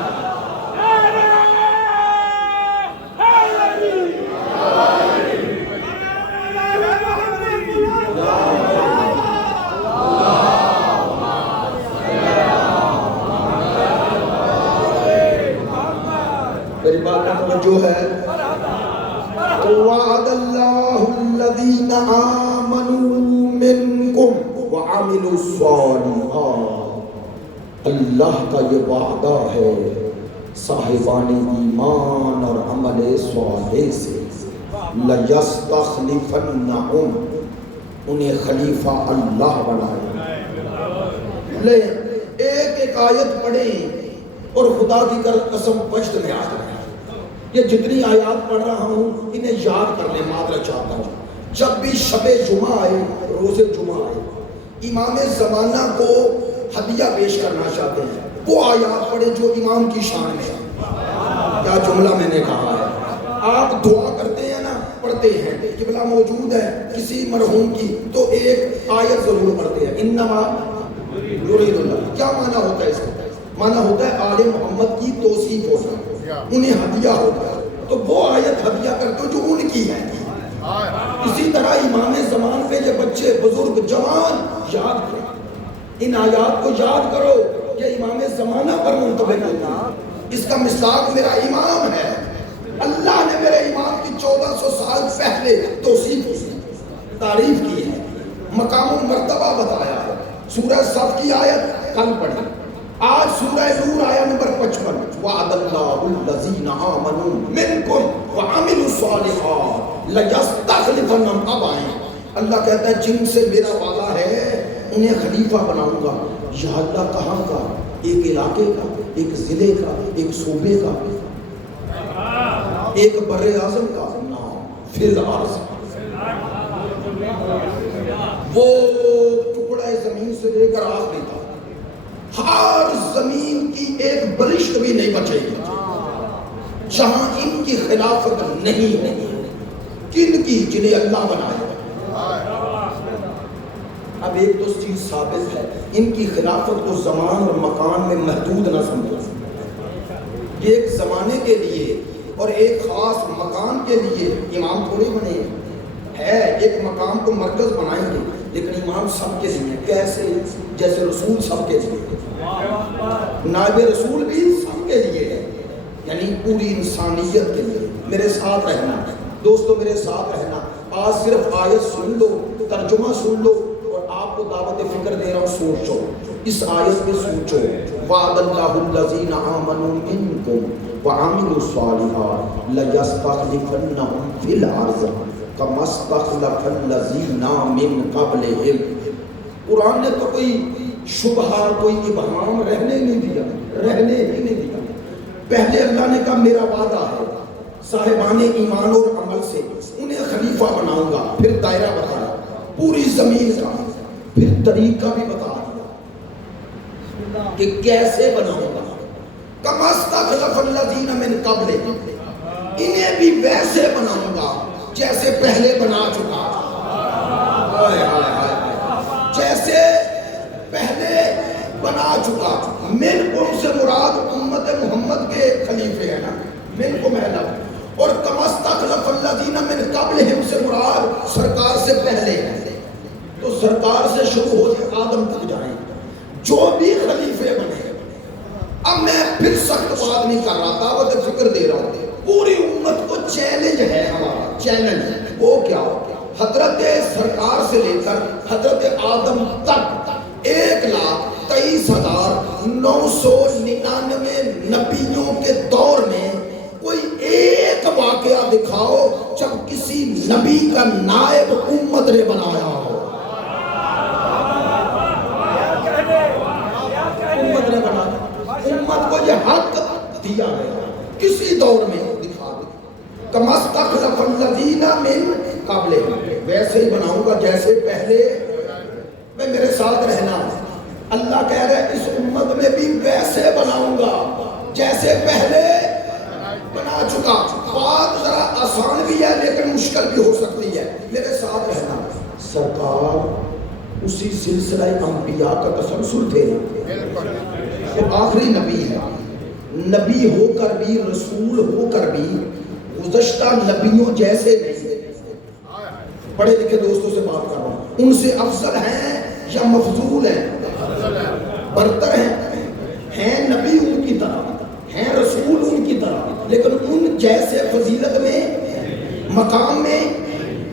میری بات کا توجہ ہے؟ وعد اللہ الذین آمنوا منکم وعملوا الصالحات، اللہ کا یہ وعدہ ہے صاحبان ایمان اور عمل صالح سے، لَيَسْتَخْلِفَنَّهُمْ، انہیں خلیفہ اللہ بنائے۔ لے ایک ایک آیت پڑھیں اور خدا کی قسم پشت میں آ جائے، یہ جتنی آیات پڑھ رہا ہوں انہیں یاد کر لیں، معذرت چاہتا ہوں۔ جب بھی شب جمعہ آئے، روز جمعہ آئے، امام زمانہ کو ہدیہ پیش کرنا چاہتے ہیں، وہ آیات پڑھیں جو امام کی شان میں ہے۔ کیا جملہ میں نے کہا ہے؟ آپ دعا کرتے ہیں نا، پڑھتے ہیں، قبلہ موجود ہے کسی مرحوم کی تو ایک آیت ضرور پڑھتے ہیں، انما یرید اللہ۔ کیا معنی ہوتا ہے اس کا؟ معنی ہوتا ہے آل محمد کی توصیف ہونا، انہیں ہدیہ ہوتا ہے، تو وہ آیت ہدیہ کرتے ہو جو ان کی ہے۔ اسی طرح امام زمان پہ یہ بچے بزرگ جوان یاد کرو، ان آیات کو یاد کرو، یہ امام زمانہ پر منطبق ہوتا ہے۔ اس کا مصداق میرا امام ہے، اللہ نے میرے امام کی 1400 سال پہلے توصیف کی، تعریف کی ہے، مقام و مرتبہ بتایا ہے۔ سورہ صف کی آیت کل پڑھی، آج سورہ نور آیت نمبر 55، وعد اللہ الذین آمنوا منکم وعملوا الصالحات لَيَسْتَخْلِفَنَّهُمْ۔ اب آئیں، اللہ کہتا ہے جن سے میرا وعدہ ہے انہیں خلیفہ بناؤں گا۔ یا اللہ کہاں کا؟ ایک علاقے کا، ایک ضلع کا، ایک صوبے کا، ایک بر اعظم کا، فی الارض۔ وہ ٹکڑا زمین سے لے کر آخری تک، ہر زمین کی ایک بلشت بھی نہیں بچے گی جہاں ان کی خلافت نہیں ہے۔ کن کی؟ جنہیں اللہ بنائے۔ اب ایک تو چیز ثابت ہے، ان کی خلافت کو زمان اور مکان میں محدود نہ سمجھو. یہ ایک زمانے کے لیے اور ایک خاص مکان کے لیے امام تھوڑے بنے ہے. ایک مقام کو مرکز بنائیں گے لیکن امام سب کے لیے. کیسے؟ جیسے رسول سب کے لیے، نائب رسول بھی سب کے لیے ہے، یعنی پوری انسانیت کے لیے. میرے ساتھ رہنا دوستو، میرے ساتھ رہنا. آج صرف آیت سن لو، ترجمہ سن لو، اور آپ کو دعوت فکر دے رہا ہوں. سوچو اس آیت پہ، سوچو. وعد اللہ الذین آمنوا منکم وعملوا الصالحات لیستخلفنہم فی الارض کما استخلف الذین من قبلہم. قرآن نے تو کوئی شبہہ، کوئی ابہام رہنے نہیں دیا، رہنے ہی نہیں دیا. پہلے اللہ نے کہا میرا وعدہ ہے صاحبان ایمان اور عمل سے انہیں خلیفہ بناؤں گا. پھر دائرہ بتایا پوری زمین کا، پھر طریقہ بھی بتا دیا کہ کیسے بناؤں گا. کما استخلف الذین من قبلہم، انہیں بھی ویسے بناؤں گا جیسے پہلے بنا چکا. جیسے پہلے بنا چکا. من قوم سے مراد امت محمد کے خلیفے ہیں نا، من کو محلہ. اور کما استخلف الذین من قبلہم سے مراد سرکار سے پہلے ہے. تو سرکار سے شروع ہو کے آدم تک جائیں جو بھی خلیفے بنے. اب میں پھر سخت بات نہیں کر رہا، دعوت فکر دے رہا ہوں. پوری امت کو چیلنج ہے ہمارا، چیلنج. وہ کیا؟ حضرت سرکار سے لے کر حضرت آدم تک 1,23,999 نبیوں کے دور میں کوئی ایک واقعہ دکھاؤ جب کسی نبی کا نائب امت نے بنایا ہو. امت نے بنایا، امت کو یہ حق دیا گیا کسی دور میں. دکھا دے کما استخلف الذین من قبلہم، ویسے ہی بناؤں گا جیسے پہلے. میں میرے ساتھ رہنا. اللہ کہہ رہا ہے اس امت میں بھی ویسے بناؤں گا جیسے پہلے بنا چکا. بات ذرا آسان بھی ہے لیکن مشکل بھی ہو سکتی ہے. میرے ساتھ رہنا. سرکار اسی سلسلہ انبیاء کا تسلسل تھے. وہ آخری نبی ہے. نبی ہو کر بھی، رسول ہو کر بھی گزشتہ نبیوں جیسے نہیں. پڑھے لکھے دوستوں سے بات کر رہا ہوں. ان سے افضل ہیں یا مفضول ہیں؟ برتر ہیں نبی ان کی طرح، ہیں رسول ان کی طرح، لیکن ان جیسے فضیلت میں، مقام میں،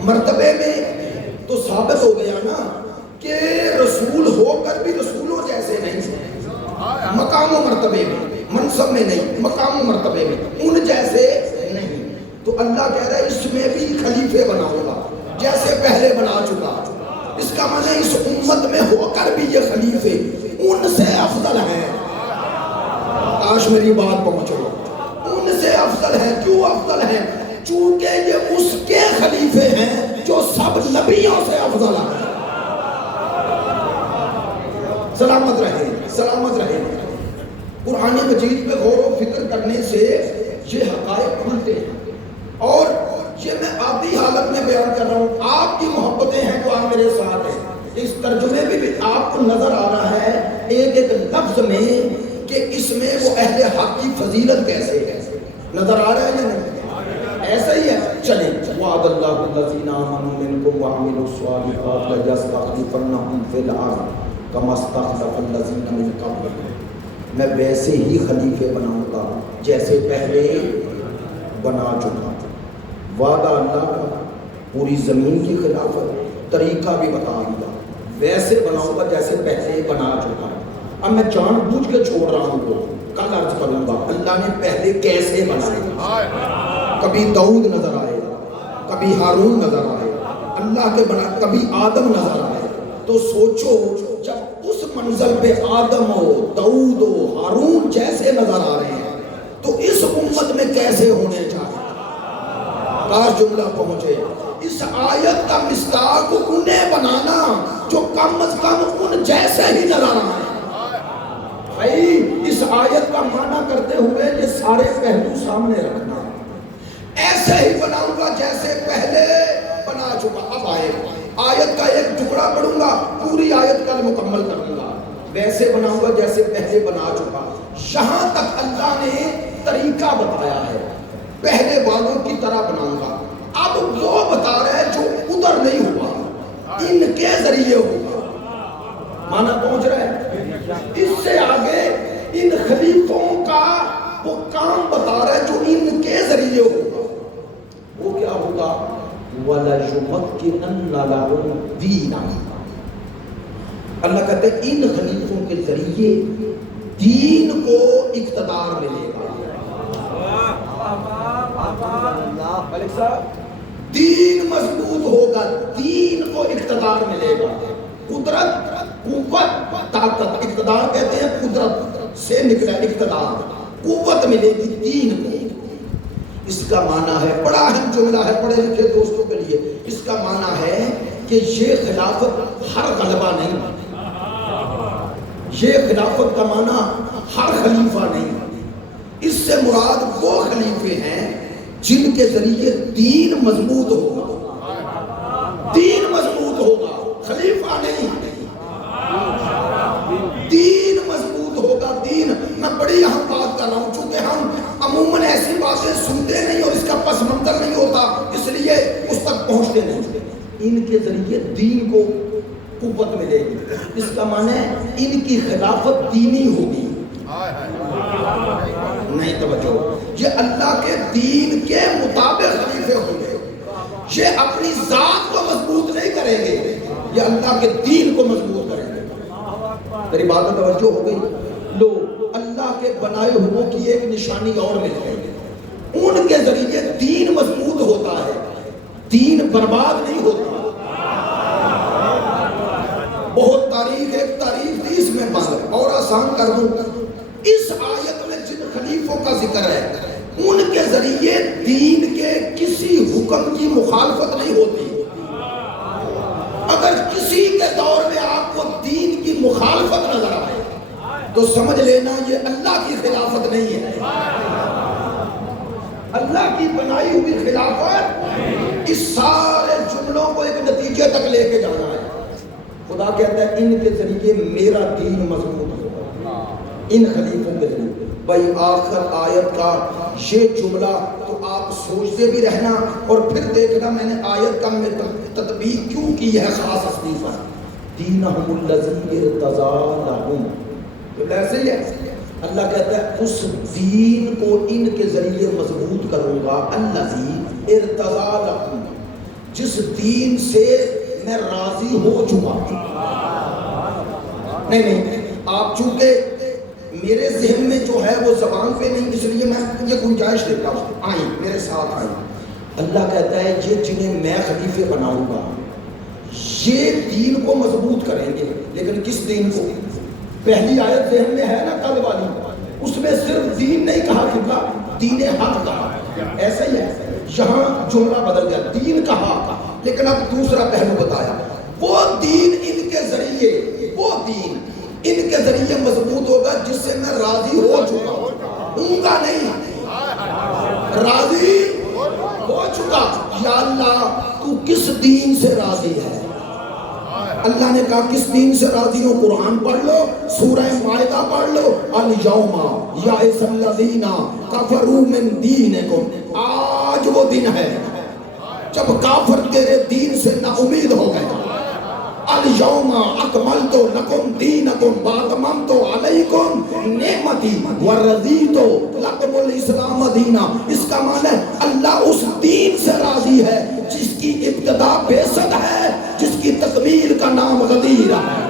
مرتبے میں. تو ثابت ہو گیا نا کہ رسول ہو کر بھی رسولوں جیسے نہیں. مقام و مرتبے میں، منصب میں نہیں، مقام و مرتبے میں ان جیسے نہیں. تو اللہ کہہ رہا ہے اس میں بھی خلیفے بناؤں گا جیسے پہلے بنا چکا. اس کا معنی اس امت میں ہو کر بھی یہ خلیفے ان سے افضل ہیں. کاش میری بات پہنچو. ان سے افضل ہیں. کیوں افضل ہیں؟ چونکہ یہ اس کے خلیفے ہیں جو سب نبیوں سے افضل ہیں. سلامت رہے، سلامت رہے. قرآن مجید پہ غور و فکر کرنے سے یہ حقائق کھلتے ہیں. اور یہ میں عادی حالت میں بیان کر رہا ہوں. آپ کی محبتیں ہیں جو آپ میرے ساتھ ہیں. اس ترجمے میں بھی آپ کو نظر آ رہا ہے ایک ایک لفظ میں کہ اس میں وہ اہل حق کی فضیلت کیسے ہے. نظر آ رہا ہے یا نہیں؟ ایسا ہی ہے. چلیں. وعد اللہ الذین آمنوا منکم وعملوا الصالحات لیستخلفنہم فی الارض کما استخلف الذین من قبلہم. میں ویسے ہی خلیفے بناؤں گا جیسے پہلے بنا چکا. وعدہ اللہ کا پوری زمین کی خلافت، طریقہ بھی بتا دیا. ویسے بناؤں گا جیسے پہلے بنا چکا. اب میں جان بوجھ کے چھوڑ رہا ہوں وہ کل عرض کروں گا اللہ نے پہلے کیسے بنایا. کبھی داؤد نظر آئے، کبھی ہارون نظر آئے، اللہ کے بنا کبھی آدم نظر آئے. تو سوچو جب اس منزل پہ آدم ہو، داؤد ہو، ہارون جیسے نظر آ رہے ہیں تو اس امت میں کیسے ہونے چاہیے. کاش جملہ پہنچے. اس آیت کا مصداق انہیں بنانا جو کم از کم ان جیسے ہی نظر آ رہے ہیں. بھائی اس آیت کا معنی کرتے ہوئے یہ سارے پہلو سامنے رکھنا. ایسے ہی بناؤں گا جیسے پہلے بنا چکا. اب آئے آیت کا ایک ٹکڑا پڑھوں گا، پوری آیت کل مکمل کروں گا، ویسے بناؤں گا جیسے پہلے بنا چکا۔ یہاں تک اللہ نے طریقہ بتایا ہے، پہلے والوں کی طرح بناؤں گا۔ اب وہ بتا رہا ہے جو ادھر نہیں ہوا، ان کے ذریعے ہوگا، معنی پہنچ رہا ہے؟ اس سے آگے ان خلیفوں کا وہ کام بتا رہا ہے جو ان کے ذریعے ہوگا۔ وہ کیا ہوگا؟ وَلَيُمَكِّنَنَّ لَهُمْ دِينَهُمْ۔ اللہ کہتے ہیں ان خلیفوں کے ذریعے دین کو اقتدار ملے گا۔ دین مضبوط ہوگا، دین کو اقتدار ملے گا۔ قدرت، قوت، طاقت، اقتدار کہتے ہیں قدرت سے نکلا اقتدار، قوت ملے گی دین کو۔ اس کا معنی ہے، بڑا اہم جملہ ہے پڑھے لکھے دوستوں کے لیے، اس کا معنی ہے کہ یہ خلافت ہر غلبہ نہیں، یہ خلافت کا معنی ہر خلیفہ نہیں، اس سے مراد وہ خلیفے ہیں جن کے ذریعے دین مضبوط ہوگا، دین مضبوط ہوگا، خلیفہ نہیں، دین مضبوط ہوگا۔ دین، میں بڑی اہم بات کر رہا ہوں، چونکہ ہم عموماً ایسی باتیں سنتے نہیں اور اس کا پس منظر نہیں ہوتا، اس لیے اس تک پہنچتے نہیں۔ ان کے ذریعے دین کو قوت ملے گی، اس کا معنی ہے ان کی خلافت دینی ہوگی۔ نہیں توجہ، یہ اللہ کے دین کے مطابق خلیفے ہوں گے، یہ اپنی ذات کو مضبوط نہیں کریں گے، یہ اللہ کے دین کو مضبوط کریں گے۔ میری بات کا توجہ ہو گئی؟ لو، اللہ کے بنائے ہوئے کی ایک نشانی اور مل گئی، ان کے ذریعے دین مضبوط ہوتا ہے، دین برباد نہیں ہوتا۔ بہت تاریخ، ایک تاریخ تھی اس میں بند اور آسان کر دوں، اس آیت میں جن خلیفوں کا ذکر ہے ان کے ذریعے دین کے کسی حکم کی مخالفت نہیں ہوتی۔ اگر کسی کے دور میں آپ کو دین کی مخالفت نظر آئے تو سمجھ لینا یہ اللہ کی خلافت نہیں ہے، اللہ کی بنائی ہوئی خلافت۔ اس سارے جملوں کو ایک نتیجے تک لے کے جانا ہے۔ خدا کہتا ہے ان کے ذریعے میرا دین مضبوط ہوگا، ان خلیفوں کے ذریعے۔ بھائی آخر آیت کا یہ جملہ تو آپ سوچتے بھی رہنا اور پھر دیکھنا میں نے آیت کا میں تطبیق کیوں کی ہے خاص ہستی پر۔ دینہم الذی ارتضی لہم، تو ایسے ہی ہے، اللہ کہتا ہے اس دین کو ان کے ذریعے مضبوط کروں گا، الذی ارتضی لہم، جس دین سے میں راضی ہو چکا۔ نہیں، آپ چونکہ میرے ذہن میں جو ہے وہ زبان پہ نہیں، اس لیے میں یہ گنجائش دیتا ہوں، آئیں میرے ساتھ آئیں۔ اللہ کہتا ہے یہ جنہیں میں خلیفے بناؤں گا یہ دین کو مضبوط کریں گے، لیکن کس دین کو؟ پہلی آیت ذہن میں ہے نا کل والی، اس میں صرف دین نہیں کہا، قبلہ دین حق کہا، ایسا ہی ہے یہاں جملہ بدل گیا، دین کہا لیکن اب دوسرا پہلو بتایا، وہ دین ان کے ذریعے، وہ دین ان کے ذریعے مضبوط ہوگا جس سے میں راضی ہو چکا ہوں گا، نہیں راضی ہو چکا۔ یا اللہ تو کس دین سے راضی ہے؟ اللہ نے کہا کس دین سے راضی ہو؟ قرآن پڑھ لو، سورہ مائدہ پڑھ لو، الیوم یئس الذین کفروا من دینکم، آج وہ دن ہے جب کافر تیرے دین سے نا امید ہو گئے۔ الیوم اکملت لکم دینکم واتممت علیکم نعمتی ورضیت لکم الاسلام دینا۔ اس کا معنی ہے اللہ اس دین سے راضی ہے جس کی ابتدا بیسط ہے، جس کی تکمیل کا نام غدیر ہے۔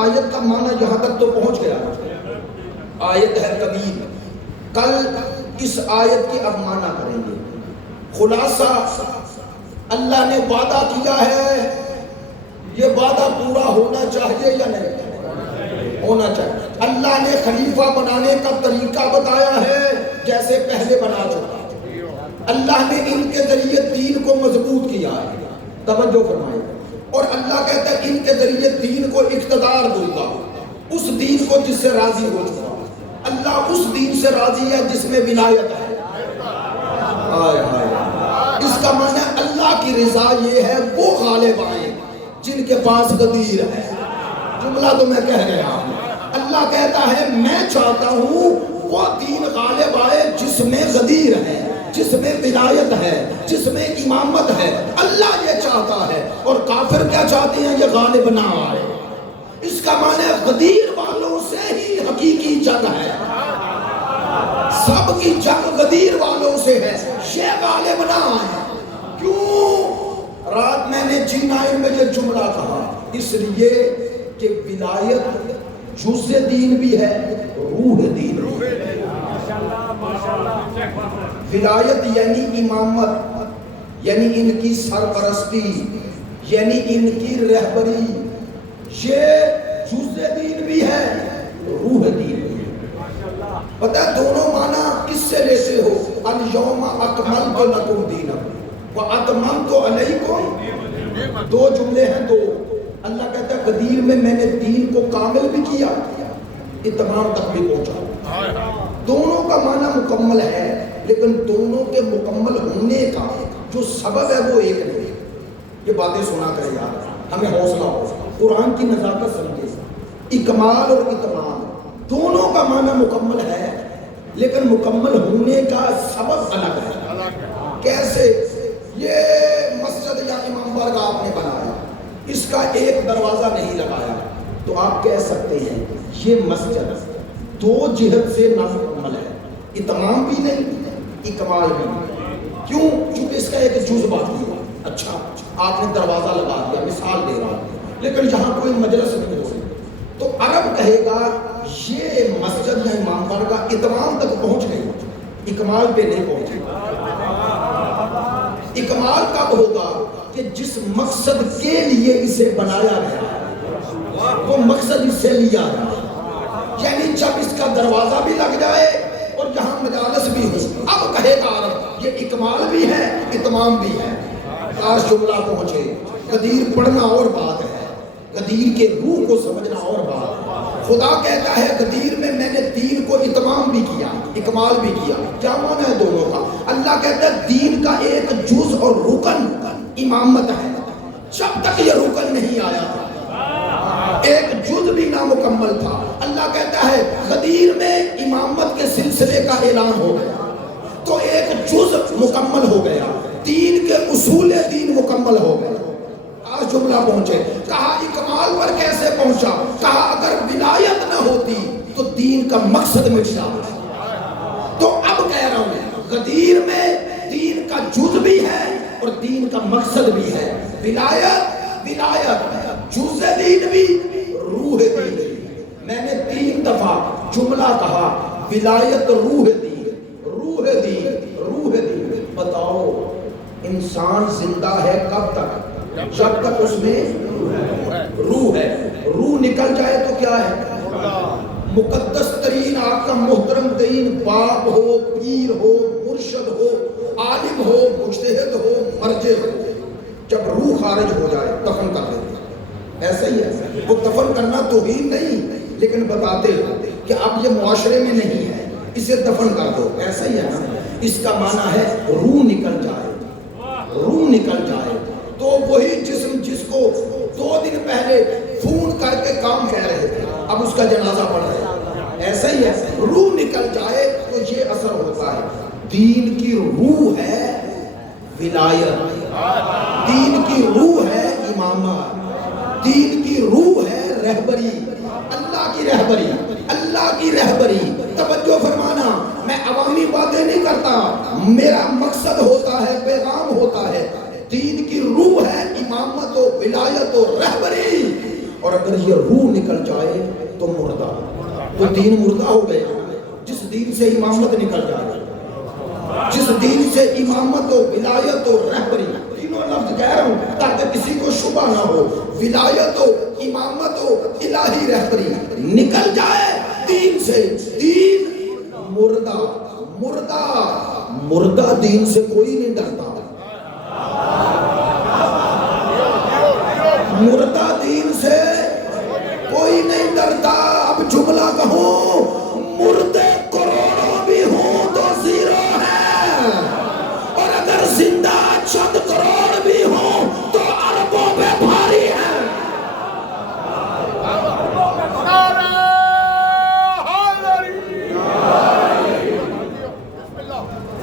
آیت کا معنی یہاں تک تو پہنچ گیا، آیت ہے کبیر۔ کل اس آیت کی اب معنی کریں گے۔ خلاصہ اللہ نے وعدہ کیا ہے، یہ وعدہ پورا ہونا چاہیے یا نہیں؟ ہونا چاہیے۔ اللہ نے خلیفہ بنانے کا طریقہ بتایا ہے، جیسے پہلے بنا چکا. اللہ نے ان کے ذریعے دین کو مضبوط کیا ہے. توجہ فرمائے. اور اللہ کہتا ہے ان کے ذریعے دین کو اقتدار دوں گا, اس دین کو جس سے راضی ہو چکا. اللہ اس دین سے راضی ہے جس میں ولایت ہے. آئے آئے. اس کا معنی ہے اللہ کی رضا یہ ہے وہ غالب آئے جن کے پاس غدیر ہے. جملہ تو میں کہہ گیا ہوں. اللہ کہتا ہے میں چاہتا ہوں وہ دین غالب آئے جس میں غدیر ہے, جس میں ولایت ہے, جس میں امامت ہے. اللہ یہ چاہتا ہے. اور کافر کیا چاہتے ہیں؟ یہ غالب نہ آئے. اس کا معنی ہے غدیر والوں سے ہی حقیقی جنگ ہے. سب کی جنگ غدیر والوں سے ہے. یہ غالب نہ آئے. کیوں؟ رات میں نے جن میں یہ جملہ کہا اس لیے کہ ولایت جز دین بھی ہے, روح دین بھی ہے. ولایت یعنی امامت, یعنی ان کی سرپرستی, یعنی ان کی رہبری, یہ جز دین بھی ہے, روح دین بھی ہے. پتہ ہے دونوں معنی کس سے لیتے ہو؟ الیوم اکملت لکم دینکم واتممت علیکم. دو جملے ہیں, دو. اللہ کہتا ہے قدیر میں نے دین کو کامل بھی کیا, اتمام تک بھی پہنچا. دونوں کا معنی مکمل ہے, لیکن دونوں کے مکمل ہونے کا جو سبب ہے وہ ایک نہیں. یہ باتیں سنا کرے یار, ہمیں حوصلہ ہو, قرآن کی نزاکت سمجھے. اکمال اور اتمام دونوں کا معنی مکمل ہے, لیکن مکمل ہونے کا سبب الگ ہے. کیسے؟ یہ مسجد یا امام بارگاہ آپ نے بنایا, اس کا ایک دروازہ نہیں لگایا, تو آپ کہہ سکتے ہیں یہ مسجد دو جہت سے نامکمل ہے, اتمام بھی نہیں, اکمال بھی نہیں. کیوں؟ چونکہ اس کا ایک جز باقی ہے. اچھا آپ نے دروازہ لگا دیا, مثال دے رہا ہوں, لیکن جہاں کوئی مجلس نہیں ہو تو عرب کہے گا یہ مسجد یا امام بارگاہ اتمام تک پہنچ گئی, اکمال پہ نہیں پہنچے. اکمال کب ہوگا؟ کہ جس مقصد کے لیے اسے بنایا گیا وہ مقصد اس سے لیا گیا. یعنی جب اس کا دروازہ بھی لگ جائے اور جہاں مجالس بھی ہو, اب کہے گا عرب یہ اکمال بھی ہے, اتمام بھی ہے. کاش جملہ پہنچے. قدیر پڑھنا اور بات ہے, قدیر کے روح کو سمجھنا اور بات ہے. خدا کہتا ہے قدیر میں نے دین کو اتمام بھی کیا, اکمال بھی کیا. کیا معنی ہے دونوں کا؟ اللہ کہتا ہے دین کا ایک جز اور رکن امامت ہے. جب تک یہ رکن نہیں آیا تھا ایک جز بھی نامکمل تھا. اللہ کہتا ہے قدیر میں امامت کے سلسلے کا اعلان ہو گیا تو ایک جز مکمل ہو گیا, دین کے اصول دین مکمل ہو گئے. آج جملہ پہنچے. کہا اکمال پر کیسے پہنچا؟ کہا اگر ولایت نہ ہوتی تو دین کا مقصد مٹ جاتا. تو اب کہہ رہا ہوں غدیر میں دین کا جز بھی ہے اور دین کا مقصد بھی ہے. ولایت جز دین بھی, روح دین بھی. میں نے 3 دفعہ جملہ کہا ولایت روح دین, روح دین, روح دین. بتاؤ انسان زندہ ہے کب تک؟ جب تک اس میں روح ہے. روح نکل جائے تو کیا ہے؟ مقدس ترین آپ کا محترم ترین باپ ہو, پیر ہو, مرشد ہو, عالم ہو, مجتہد ہو, مرجع ہو, جب روح خارج ہو جائے دفن کر دیتے ہیں. ایسا ہی ہے. وہ دفن کرنا توہین نہیں, لیکن بتاتے ہو کہ اب یہ معاشرے میں نہیں ہے, اسے دفن کر دو. ایسا ہی ہے نا. اس کا معنی ہے روح نکل جائے, روح نکل جائے. تو وہی جسم جس کو 2 دن پہلے فون کر کے کام کہہ رہے تھے اب اس کا جنازہ پڑھ رہے ہیں. ایسا ہی ہے. روح نکل جائے تو یہ اثر ہوتا ہے. دین کی روح ہے ولایت, دین کی روح ہے امامت, دین کی روح ہے رہبری, اللہ کی رہبری, اللہ کی رہبری. توجہ فرمانا, میں عوامی باتیں نہیں کرتا, میرا مقصد ہوتا ہے, پیغام ہوتا ہے. دین کی روح ہے امامت و ولایت و رہبری. اور اگر یہ روح نکل جائے تو مردہ, تو دین مردہ ہو گیا. جس دین سے امامت نکل جائے, جس دین سے امامت و ولایت و رہبری, تینوں لفظ کہہ رہا ہوں تاکہ کسی کو شبہ نہ ہو, ولایت و امامت و الہی رہبری نکل جائے دین سے, دین مردہ, مردہ دین سے کوئی نہیں ڈرتا، مردہ دین سے کوئی نہیں ڈرتا۔ اب جملہ کہوں، مردے کروڑوں بھی ہوں تو زیرو ہے، اور اگر زندہ چند کروڑ بھی ہوں تو اربوں پہ بھاری ہے۔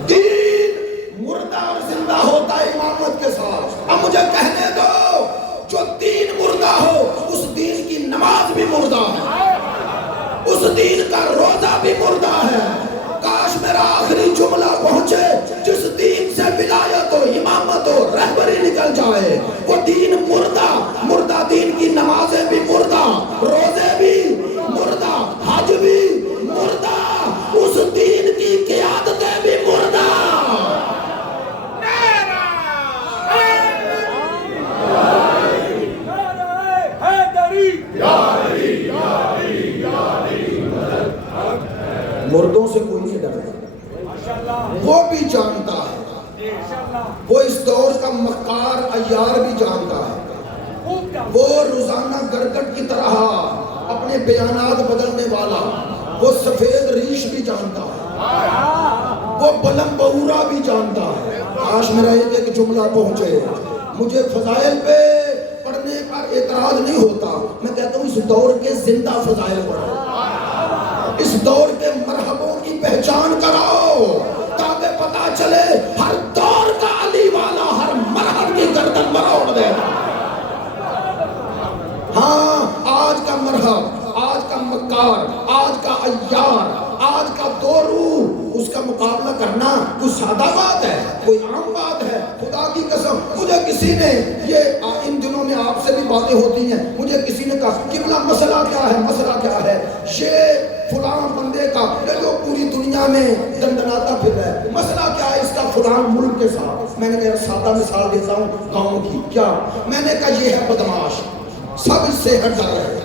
دین مردہ اور زندہ ہوتا ہے امامت کے ساتھ۔ اب مجھے کہنے دو، جو دین مردہ ہو اس دین کی نماز بھی مردہ ہے، اس دین کا روزہ بھی مردہ ہے۔ کاش میرا آخری جملہ پہنچے، جس دین سے ولایت و امامت و رہبری نکل جائے وہ دین مردہ دین کی نمازیں بھی مردہ، روزے بھی مردہ، حج بھی مردہ، اس دین کی قیادتیں بھی مردہ۔ مردوں سے کوئی نہیں ڈرتا، وہ بھی جانتا ہے، وہ اس دور کا مکار عیار بھی جانتا ہے، وہ روزانہ گرگٹ کی طرح اپنے بیانات بدلنے والا، وہ سفید ریش بھی جانتا ہے، وہ بلم بہورا بھی جانتا ہے۔ آج میرا ایک جملہ پہنچے، مجھے فضائل پہ پڑھنے پر اعتراض نہیں ہوتا، میں کہتا ہوں اس دور کے زندہ فضائل پڑھو، اس دور کے مرحبوں کی پہچان کرو، تاکہ پتا چلے ہر دور کا علی والا ہر مرحب کی گردن مروڑ دے۔ ہاں، آج کا مرحب، آج کا مکار، آج کا عیار، آج کا دورو، اس کا مقابلہ کرنا کوئی سادہ بات ہے، کوئی عام بات ہے؟ خدا کی قسم مجھے کسی نے، یہ ان دنوں میں آپ سے بھی باتیں ہوتی ہیں، مجھے کسی نے کہا قبلہ مسئلہ کیا ہے، مسئلہ کیا ہے؟ یہ فلاں بندے کا جو پوری دنیا میں دندناتا پھر رہا ہے، مسئلہ کیا ہے اس کا فلاں ملک کے ساتھ؟ میں نے کہا سادہ مثال دیتا ہوں گاؤں کی، کیا؟ میں نے کہا یہ ہے بدماش، سب اس سے ہٹ ڈر رہے ہیں،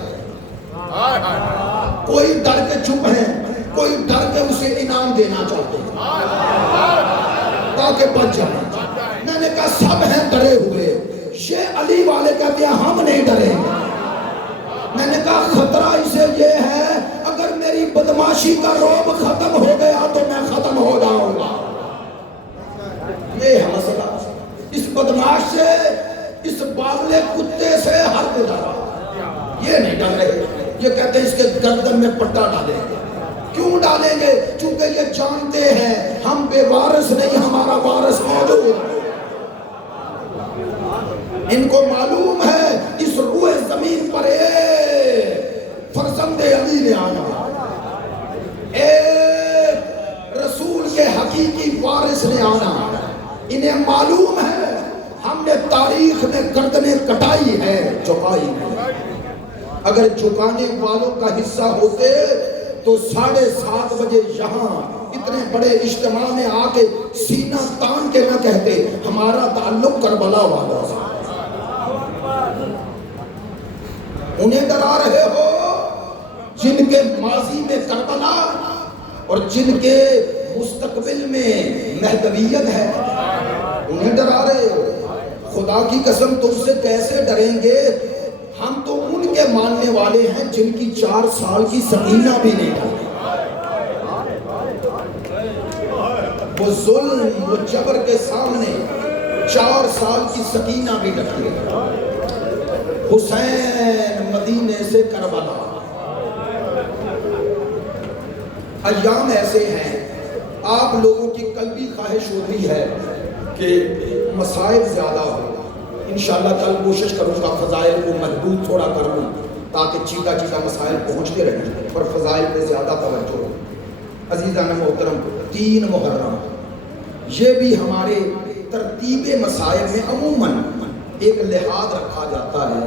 کوئی ڈر کے چپ ہیں، کوئی ڈر کے اسے انعام دینا چاہتے ہیں تاکہ بچ جائیں۔ میں نے کہا سب ہیں ڈرے ہوئے، یہ علی والے کہتے ہیں ہم نہیں ڈرے۔ میں نے کہا خطرہ اسے یہ ہے اگر میری بدماشی کا رعب ختم ہو گیا تو میں ختم ہو جاؤں گا۔ یہ ہے مسئلہ، اس بدماش سے، اس باغلے کتے سے ہر کو ڈرا، یہ نہیں ڈر رہے، یہ کہتے ہیں اس کے گردن میں پٹا ڈالیں گے۔ کیوں ڈالیں گے؟ چونکہ یہ جانتے ہیں ہم بے وارث نہیں، ہمارا وارث موجود ہے۔ ان کو معلوم ہے اس روح زمین پر ایک فرزند علی نے آنا، ایک رسول کے حقیقی وارث نے آنا۔ انہیں معلوم ہے ہم نے تاریخ میں گردنیں کٹائی ہے، جھکائی ہے۔ اگر جھکانے والوں کا حصہ ہوتے تو 7:30 بجے یہاں اتنے بڑے اجتماع میں آ کے سینہ تان کے نہ کہتے ہمارا تعلق کربلا والا سے۔ انہیں ڈرا رہے ہو جن کے ماضی میں کربلا اور جن کے مستقبل میں مہدویت ہے، انہیں ڈرا رہے ہو۔ خدا کی قسم تم سے کیسے ڈریں گے؟ ہم تو ان کے ماننے والے ہیں جن کی 4 سال کی سکینہ بھی نہیں ڈالی، وہ ظلم وہ جبر کے سامنے 4 سال کی سکینہ بھی ڈکی۔ حسین مدینے سے کربلا، ایام ایسے ہیں آپ لوگوں کی قلبی خواہش ہوتی ہے کہ مسائل زیادہ ہو۔ انشاءاللہ کل کوشش کروں گا فضائل کو محدود تھوڑا کر لوں تاکہ چیٹا مسائل پہنچتے رہیں، پر فضائل پہ زیادہ توجہ ہو۔ عزیزان محترم، 3 محرم یہ بھی ہمارے ترتیب مسائل میں عموماً ایک لحاظ رکھا جاتا ہے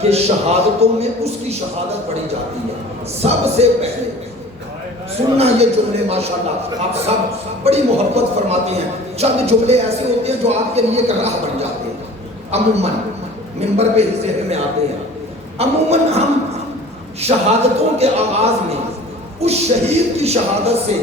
کہ شہادتوں میں اس کی شہادت پڑھی جاتی ہے سب سے پہلے۔ سننا یہ جملے ماشاءاللہ آپ سب بڑی محبت فرماتے ہیں، چند جملے ایسے ہوتے ہیں جو آپ کے لیے ایک راہ بن جاتے ہیں، عموماً منبر پہ ہی ذہن میں آتے ہیں۔ عموماً ہم شہادتوں کے آغاز میں اس شہید کی شہادت سے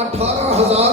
18,000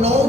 9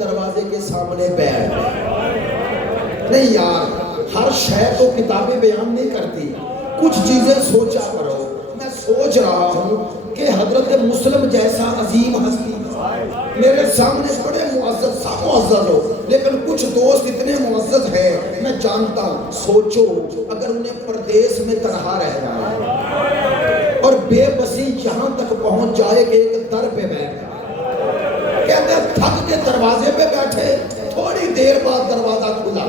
دروازے کے سامنے بیٹھ گئے. نہیں یار، ہر شے تو کتابیں بیان نہیں کرتی، کچھ چیزیں سوچا کرو. میں سوچ رہا ہوں کہ حضرت مسلم جیسا عظیم ہستی میرے سامنے بڑے معزز، سب معزز ہو، لیکن کچھ دوست اتنے معزز ہیں میں جانتا ہوں. سوچو اگر انہیں پردیس میں تنہا رہ جائے اور بے بسی یہاں تک پہنچ جائے کہ ایک در پہ بیٹھ جائے، کہتے ہیں تھک کے دروازے پہ بیٹھے، تھوڑی دیر بعد دروازہ کھلا،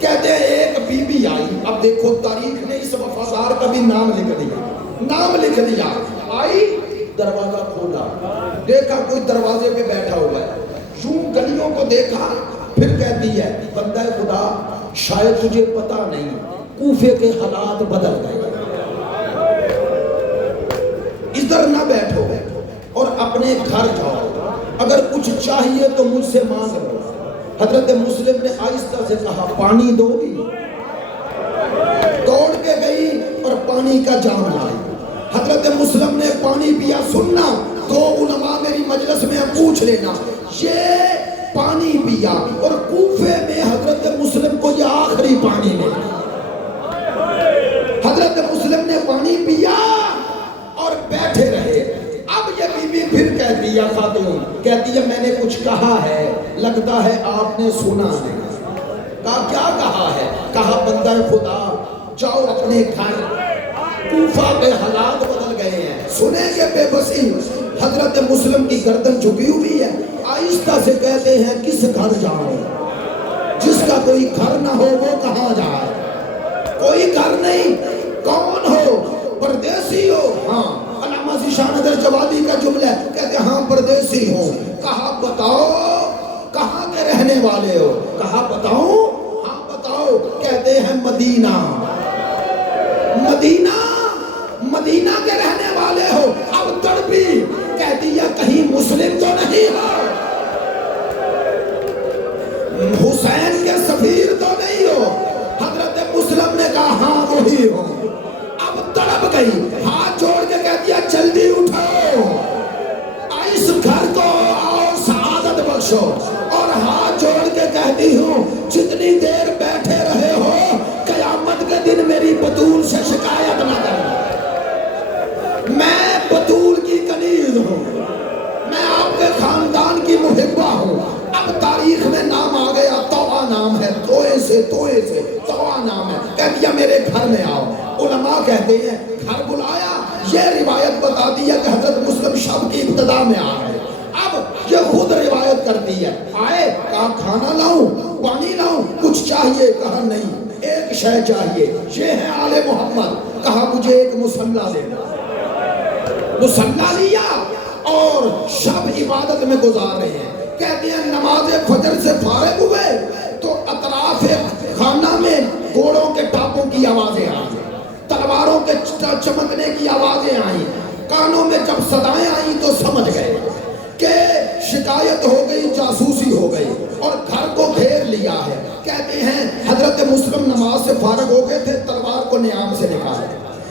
کہتے ہیں ایک بی بی آئی. اب دیکھو تاریخ نے اس وفادار کا بھی نام لکھ دیا. آئی، دروازہ کھولا، دیکھا کوئی دروازے پہ بیٹھا ہوا ہے، یوں گلیوں کو دیکھا، پھر کہتی ہے بندہ خدا شاید تجھے پتا نہیں کوفے کے حالات بدل گئے، ادھر نہ بیٹھو اور اپنے گھر جاؤ، اگر کچھ چاہیے تو مجھ سے مانگ لو. حضرت مسلم نے آہستہ سے کہا پانی دو گی؟ دوڑ کے گئی اور پانی کا جام لائی. حضرت مسلم نے پانی پیا. سننا، دو علماء میری مجلس میں پوچھ لینا، یہ پانی پیا اور کوفے میں حضرت مسلم کو یہ آخری پانی ملا. حضرت مسلم نے پانی پیا اور بیٹھے رہے. اب یہ بی بی پھر کہتی ہے، خاتون کہتی ہے میں نے کچھ کہا ہے، لگتا ہے آپ نے سنا نہیں. کہا کیا کہا ہے؟ کہا بندہ خدا جاؤ اپنے گھر، کوفہ کے حالات بدل گئے ہیں. سنیں گے بے بسی. حضرت مسلم کی گردن جھکی ہوئی ہے، آہستہ سے کہتے ہیں کس گھر جاؤں؟ جس کا کوئی گھر نہ ہو وہ کہاں جائے؟ کوئی گھر نہیں. کون ہو؟ پردیسی ہو؟ ہاں. علامہ ذیشان ادر جوادی کا جملہ ہے، کہتے ہاں پردیسی ہوں. کہا بتاؤ کہاں کے رہنے والے ہو؟ کہا بتاؤں؟ ہاں بتاؤ. کہتے ہیں مدینہ. مدینہ کے رہنے والے ہو. اب تڑپی، کہتی ہے کہیں مسلم تو نہیں ہو؟ حسین کے سفیر تو نہیں ہو؟ حضرت مسلم نے کہا ہاں وہی ہو. اب تڑپ گئی، ہاتھ جوڑ کے کہتی ہے جلدی اٹھو، اس گھر کو آؤ سعادت بخشو. اور ہاتھ جوڑ کے کہتی ہوں جتنی دیر بیٹھے رہے ہو قیامت کے دن میری بطول سے شکایت نہ کرنا. میں بطول کی کنیز ہوں، میں آپ کے خاندان کی محبہ ہوں. اب تاریخ میں نام آ گیا، توبہ نام ہے، توئے سے توبہ نام ہے. کہہ دیا میرے گھر میں آؤ. علماء کہتے ہیں گھر بلایا. یہ روایت بتاتی ہے کہ حضرت مسلم شب کی ابتدا میں آ گئے. اب یہ خود روایت کرتی ہے. آئے، کہا کھانا لاؤں، پانی لاؤں، کچھ چاہیے؟ کہا نہیں، ایک شے چاہیے. یہ ہے آل محمد. کہا مجھے ایک مصلی دینا. مصلی لیا اور شب عبادت میں گزار رہے ہیں. کہتے ہیں نماز فجر سے فارغ ہوئے تو اطراف خانہ میں گھوڑوں کے ٹاپوں کی آوازیں آئیں، تلواروں کے چمکنے کی آوازیں آئیں. کانوں میں جب صدائیں آئیں تو سمجھ گئے کہ شکایت ہو گئی، جاسوسی ہو گئی اور گھر کو گھیر لیا ہے. کہتے ہیں حضرت مسلم نماز سے فارغ ہو گئے تھے، تلوار کو نیام سے نکالا،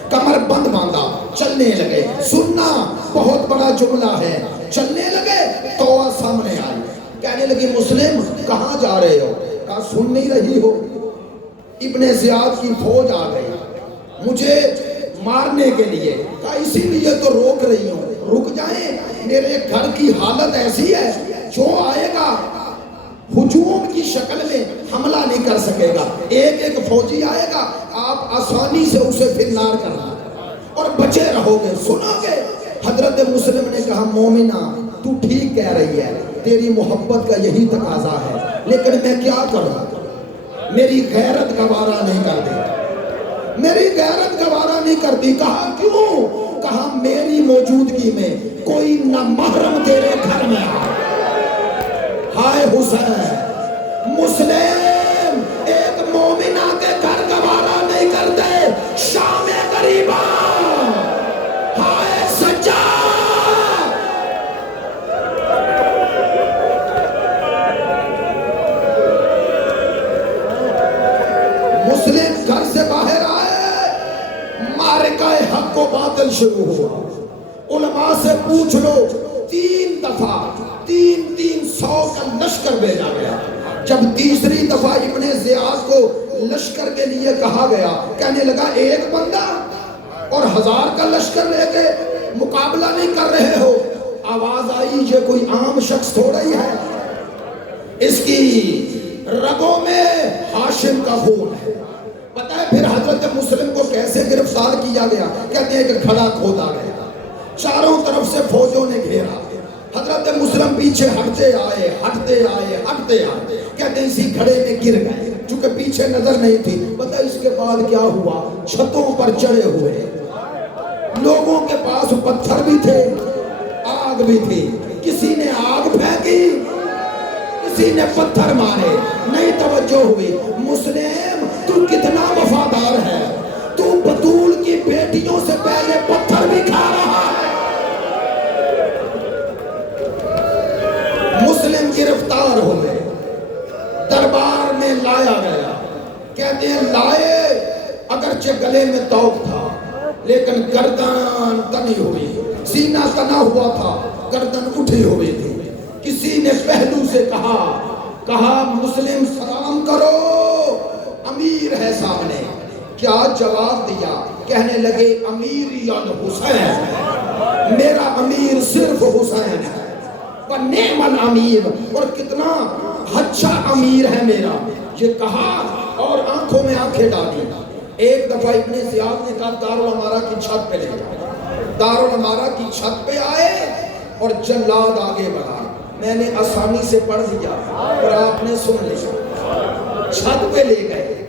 کمر بند باندھا، چلنے لگے. سننا، بہت بڑا جملہ ہے. چلنے لگے تو سامنے آئی، کہنے لگی مسلم کہاں جا رہے ہو؟ کہا سن نہیں رہی ہو، ابن زیاد کی فوج آ گئی مجھے مارنے کے لیے. کہا اسی لیے تو روک رہی ہوں. رک جائیں، میرے گھر کی حالت ایسی ہے، جو آئے گا ہجوم کی شکل میں حملہ نہیں کر سکے گا. ایک فوجی آئے گا، آپ آسانی سے اسے فرنار کرنا اور بچے رہو گے. سنو گے؟ حضرت مسلم نے کہا مومنہ تو ٹھیک کہہ رہی ہے، تیری محبت کا یہی تقاضا ہے، لیکن میں کیا کروں؟ میری غیرت گوارا نہیں کرتی، میری غیرت گوارا نہیں کرتی. کہا کیوں؟ کہا میری موجودگی میں کوئی نہ محرم تیرے گھر میں آئے. ہائے حسین، مسلم ایک مومنہ کے گھر گوارا نہیں کرتے. شام غریبہ، ہائے سجاد. مسلم گھر سے باہر آئے، معرکہ حق و باطل شروع ہوا. علماء سے پوچھ لو، 3 دفعہ 300 100 کا لشکر بھیجا گیا. جب تیسری دفعہ ابن زیاد کو لشکر کے لیے کہا گیا، کہنے لگا ایک بندہ اور 1000 کا لشکر لے کے مقابلہ نہیں کر رہے ہو. آواز آئی یہ کوئی عام شخص تھوڑا ہی ہے، اس کی رگوں میں ہاشم کا خون ہے. پتہ ہے پھر حضرت مسلم کو کیسے گرفتار کیا گیا؟ کہتے ہیں کہ کھڑا کھودا گیا، چاروں طرف سے فوجوں نے گھیرا. حضرت مسلم پیچھے ہٹتے آئے. کہتے ہیں اسی کھڑے میں گر گئے چونکہ پیچھے نظر نہیں تھی. پتہ اس کے بعد کیا ہوا؟ چھتوں پر چڑھے ہوئے لوگوں کے پاس پتھر بھی تھے، آگ بھی تھی. کسی نے آگ پھینکی، کسی نے پتھر مارے، نہیں توجہ ہوئی. مسلم تو کتنا وفادار ہے، تو بطول کی بیٹیوں سے پہلے پتھر بھی کھا رہا ہے. مسلم گرفتار ہوئے، دربار میں لایا گیا. کہتے ہیں لائے، اگرچہ گلے میں توق تھا لیکن گردن تنی ہوئی، سینہ تنا ہوا تھا، گردن اٹھی ہوئی تھی. کسی نے پہلو سے کہا مسلم سلام کرو، امیر ہے سامنے. کیا جواب دیا؟ کہنے لگے امیر الحسین، میرا امیر صرف حسین ہے. نعم الامیر، اور کتنا اچھا امیر ہے میرا. یہ کہا اور آنکھوں میں آنکھیں ڈالی. ایک دفعہ ابن زیاد نے کہا دارالعمارہ کی چھت پہ لے جاؤ. دارالعمارہ کی چھت پہ آئے اور جلاد آگے بڑھا. میں نے آسانی سے پڑھ دیا اور آپ نے سن لیا. چھت پہ لے گئے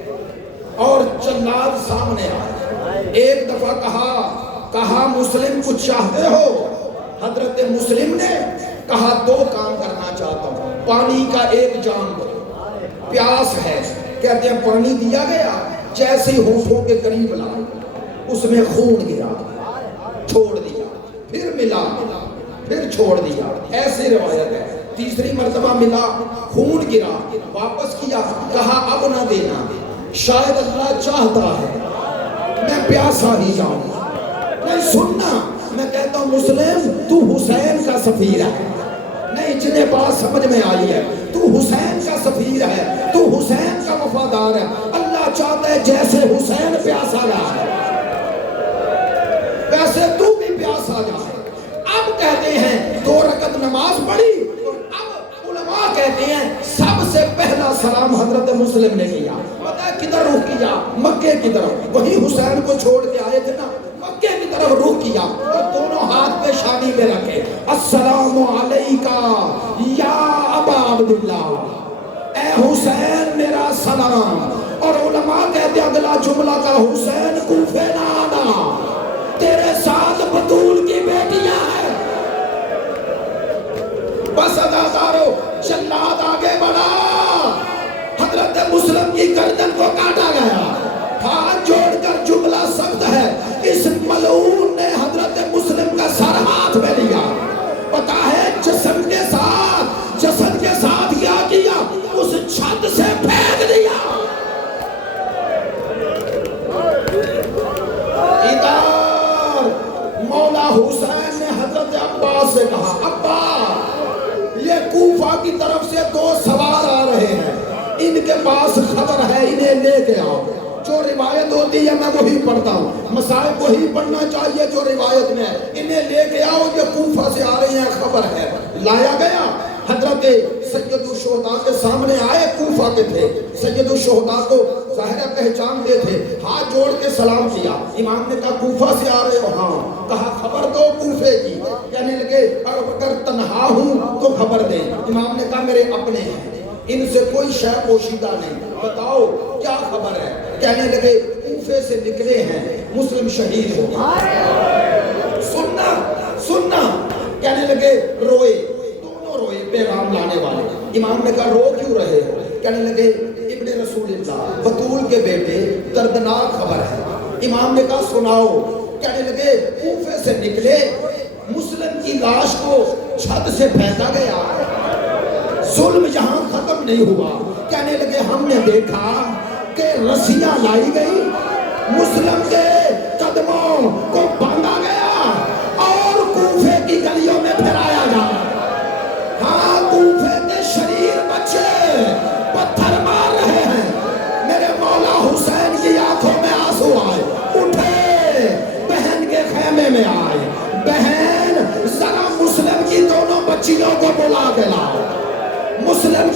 اور جلاد سامنے آئے. ایک دفعہ کہا مسلم کو چاہتے ہو؟ حضرت مسلم نے کہا 2 کام کرنا چاہتا ہوں. پانی کا ایک جام دو، پیاس ہے. کہتے ہیں پانی دیا گیا، جیسے ہونٹوں کے قریب لایا اس میں خون گرا، چھوڑ دیا. پھر ملا، پھر چھوڑ دیا. ایسی روایت ہے. تیسری مرتبہ ملا، خون گرا، واپس کیا. کہا اب نہ دینا، شاید اللہ چاہتا ہے میں پیاسا ہی جاؤں. نہیں سننا، میں کہتا ہوں مسلم تو حسین کا سفیر ہے. نہیں جنہیں بات سمجھ میں آئی ہے، تو حسین کا سفیر ہے، تو حسین کا وفادار ہے. اللہ چاہتا ہے جیسے حسین پیاسا جائے ویسے تو بھی پیاسا جائے. اب کہتے ہیں 2 رکعت نماز پڑھی. اب علماء کہتے ہیں سب سے پہلا سلام حضرت مسلم نے کیا. پتہ ہے کدھر رخ کیا؟ مکے کی طرف. وہی حسین کو چھوڑ کے آئے تھے نا، مکے کی طرف رخ کیا اور دونوں ہاتھ پہ شادی میں رکھے. السلام علیکہ یا ابا عبداللہ، اے حسین میرا سلام. اور علماء کہتے ہیں اگلا جملہ کا حسین کوفے نہ آنا، تیرے ساتھ بطول کی بیٹیاں ہیں. بس اداکارو، جلاد آگے بڑھا. حضرت مسلم کی گردن کو کاٹا گیا. ہاتھ جوڑ کر جملہ سخت ہے، اس ملعون نے حضرت مسلم کا سر ہاتھ میں لیا. پتا ہے جسد کے ساتھ کیا کیا؟ اس چھت سے پھینک دیا. ادھر مولا حسین نے حضرت عباس سے کہا ابا یہ کوفہ کی طرف سے 2 سوار آ رہے ہیں، ان کے پاس خبر ہے، انہیں لے کے آؤ. جو روایت ہوتی ہے میں وہی پڑھتا ہوں، مصائب وہی پڑھنا چاہیے جو روایت میں ہے. انہیں لے کے آؤ، یہ کوفہ سے آ رہے ہیں، خبر ہے. لایا گیا. حضرت سید الشہداء کے سامنے آئے، کوفہ کے تھے. سید الشہداء کو ظاہر پہچانتے تھے. ہاتھ جوڑ کے سلام کیا. امام نے کہا کوفہ سے آ رہے ہو؟ ہاں. کہا خبر دو کوفے کی. کہنے لگے اگر تنہا ہوں تو خبر دیں. امام نے کہا میرے اپنے ہیں، ان سے کوئی شے پوشیدہ نہیں، بتاؤ کیا خبر ہے. کہنے لگے کوفے سے نکلے ہیں، مسلم شہید ہو گئے. سننا. کہنے لگے روئے، دونوں روئے پیغام لانے والے. امام نے کہا رو کیوں رہے ہو؟ کہنے لگے ابن رسول اللہ بطول کے بیٹے، دردناک خبر ہے. امام نے کہا سناؤ. کہنے لگے کوفے سے نکلے، مسلم کی لاش کو چھت سے پھینکا گیا. ظلم یہاں ختم نہیں ہوا. کہنے لگے ہم نے دیکھا کہ رسیاں لائی گئی، مسلم کے قدموں کو باندھا گیا اور کوفے کی گلیوں میں پھرایا جا رہا. ہاں کوفے کے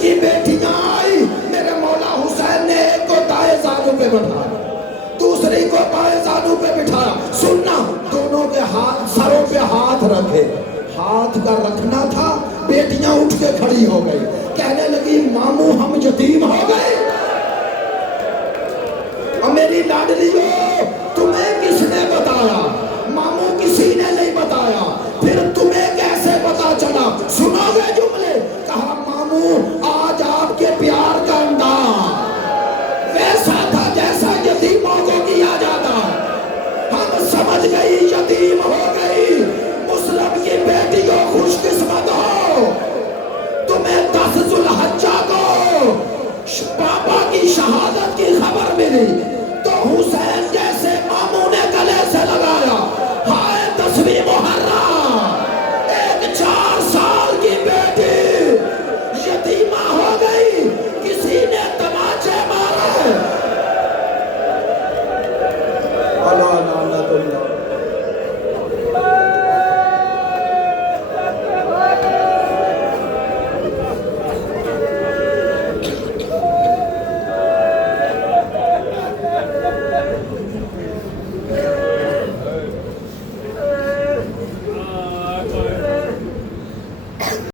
کی بیٹیاں آئی، میرے مولا حسین نے ایک کو دائیں زانوں پہ بٹھایا، دوسری کو بائیں زانوں پہ بٹھایا، سننا دونوں کے ہاتھ سروں پہ ہاتھ رکھے، ہاتھ کا رکھنا تھا، بیٹیاں اٹھ کے کھڑی ہو گئی، کہنے لگی ماموں ہم یتیم ہو گئے، اور میری لاڈلیوں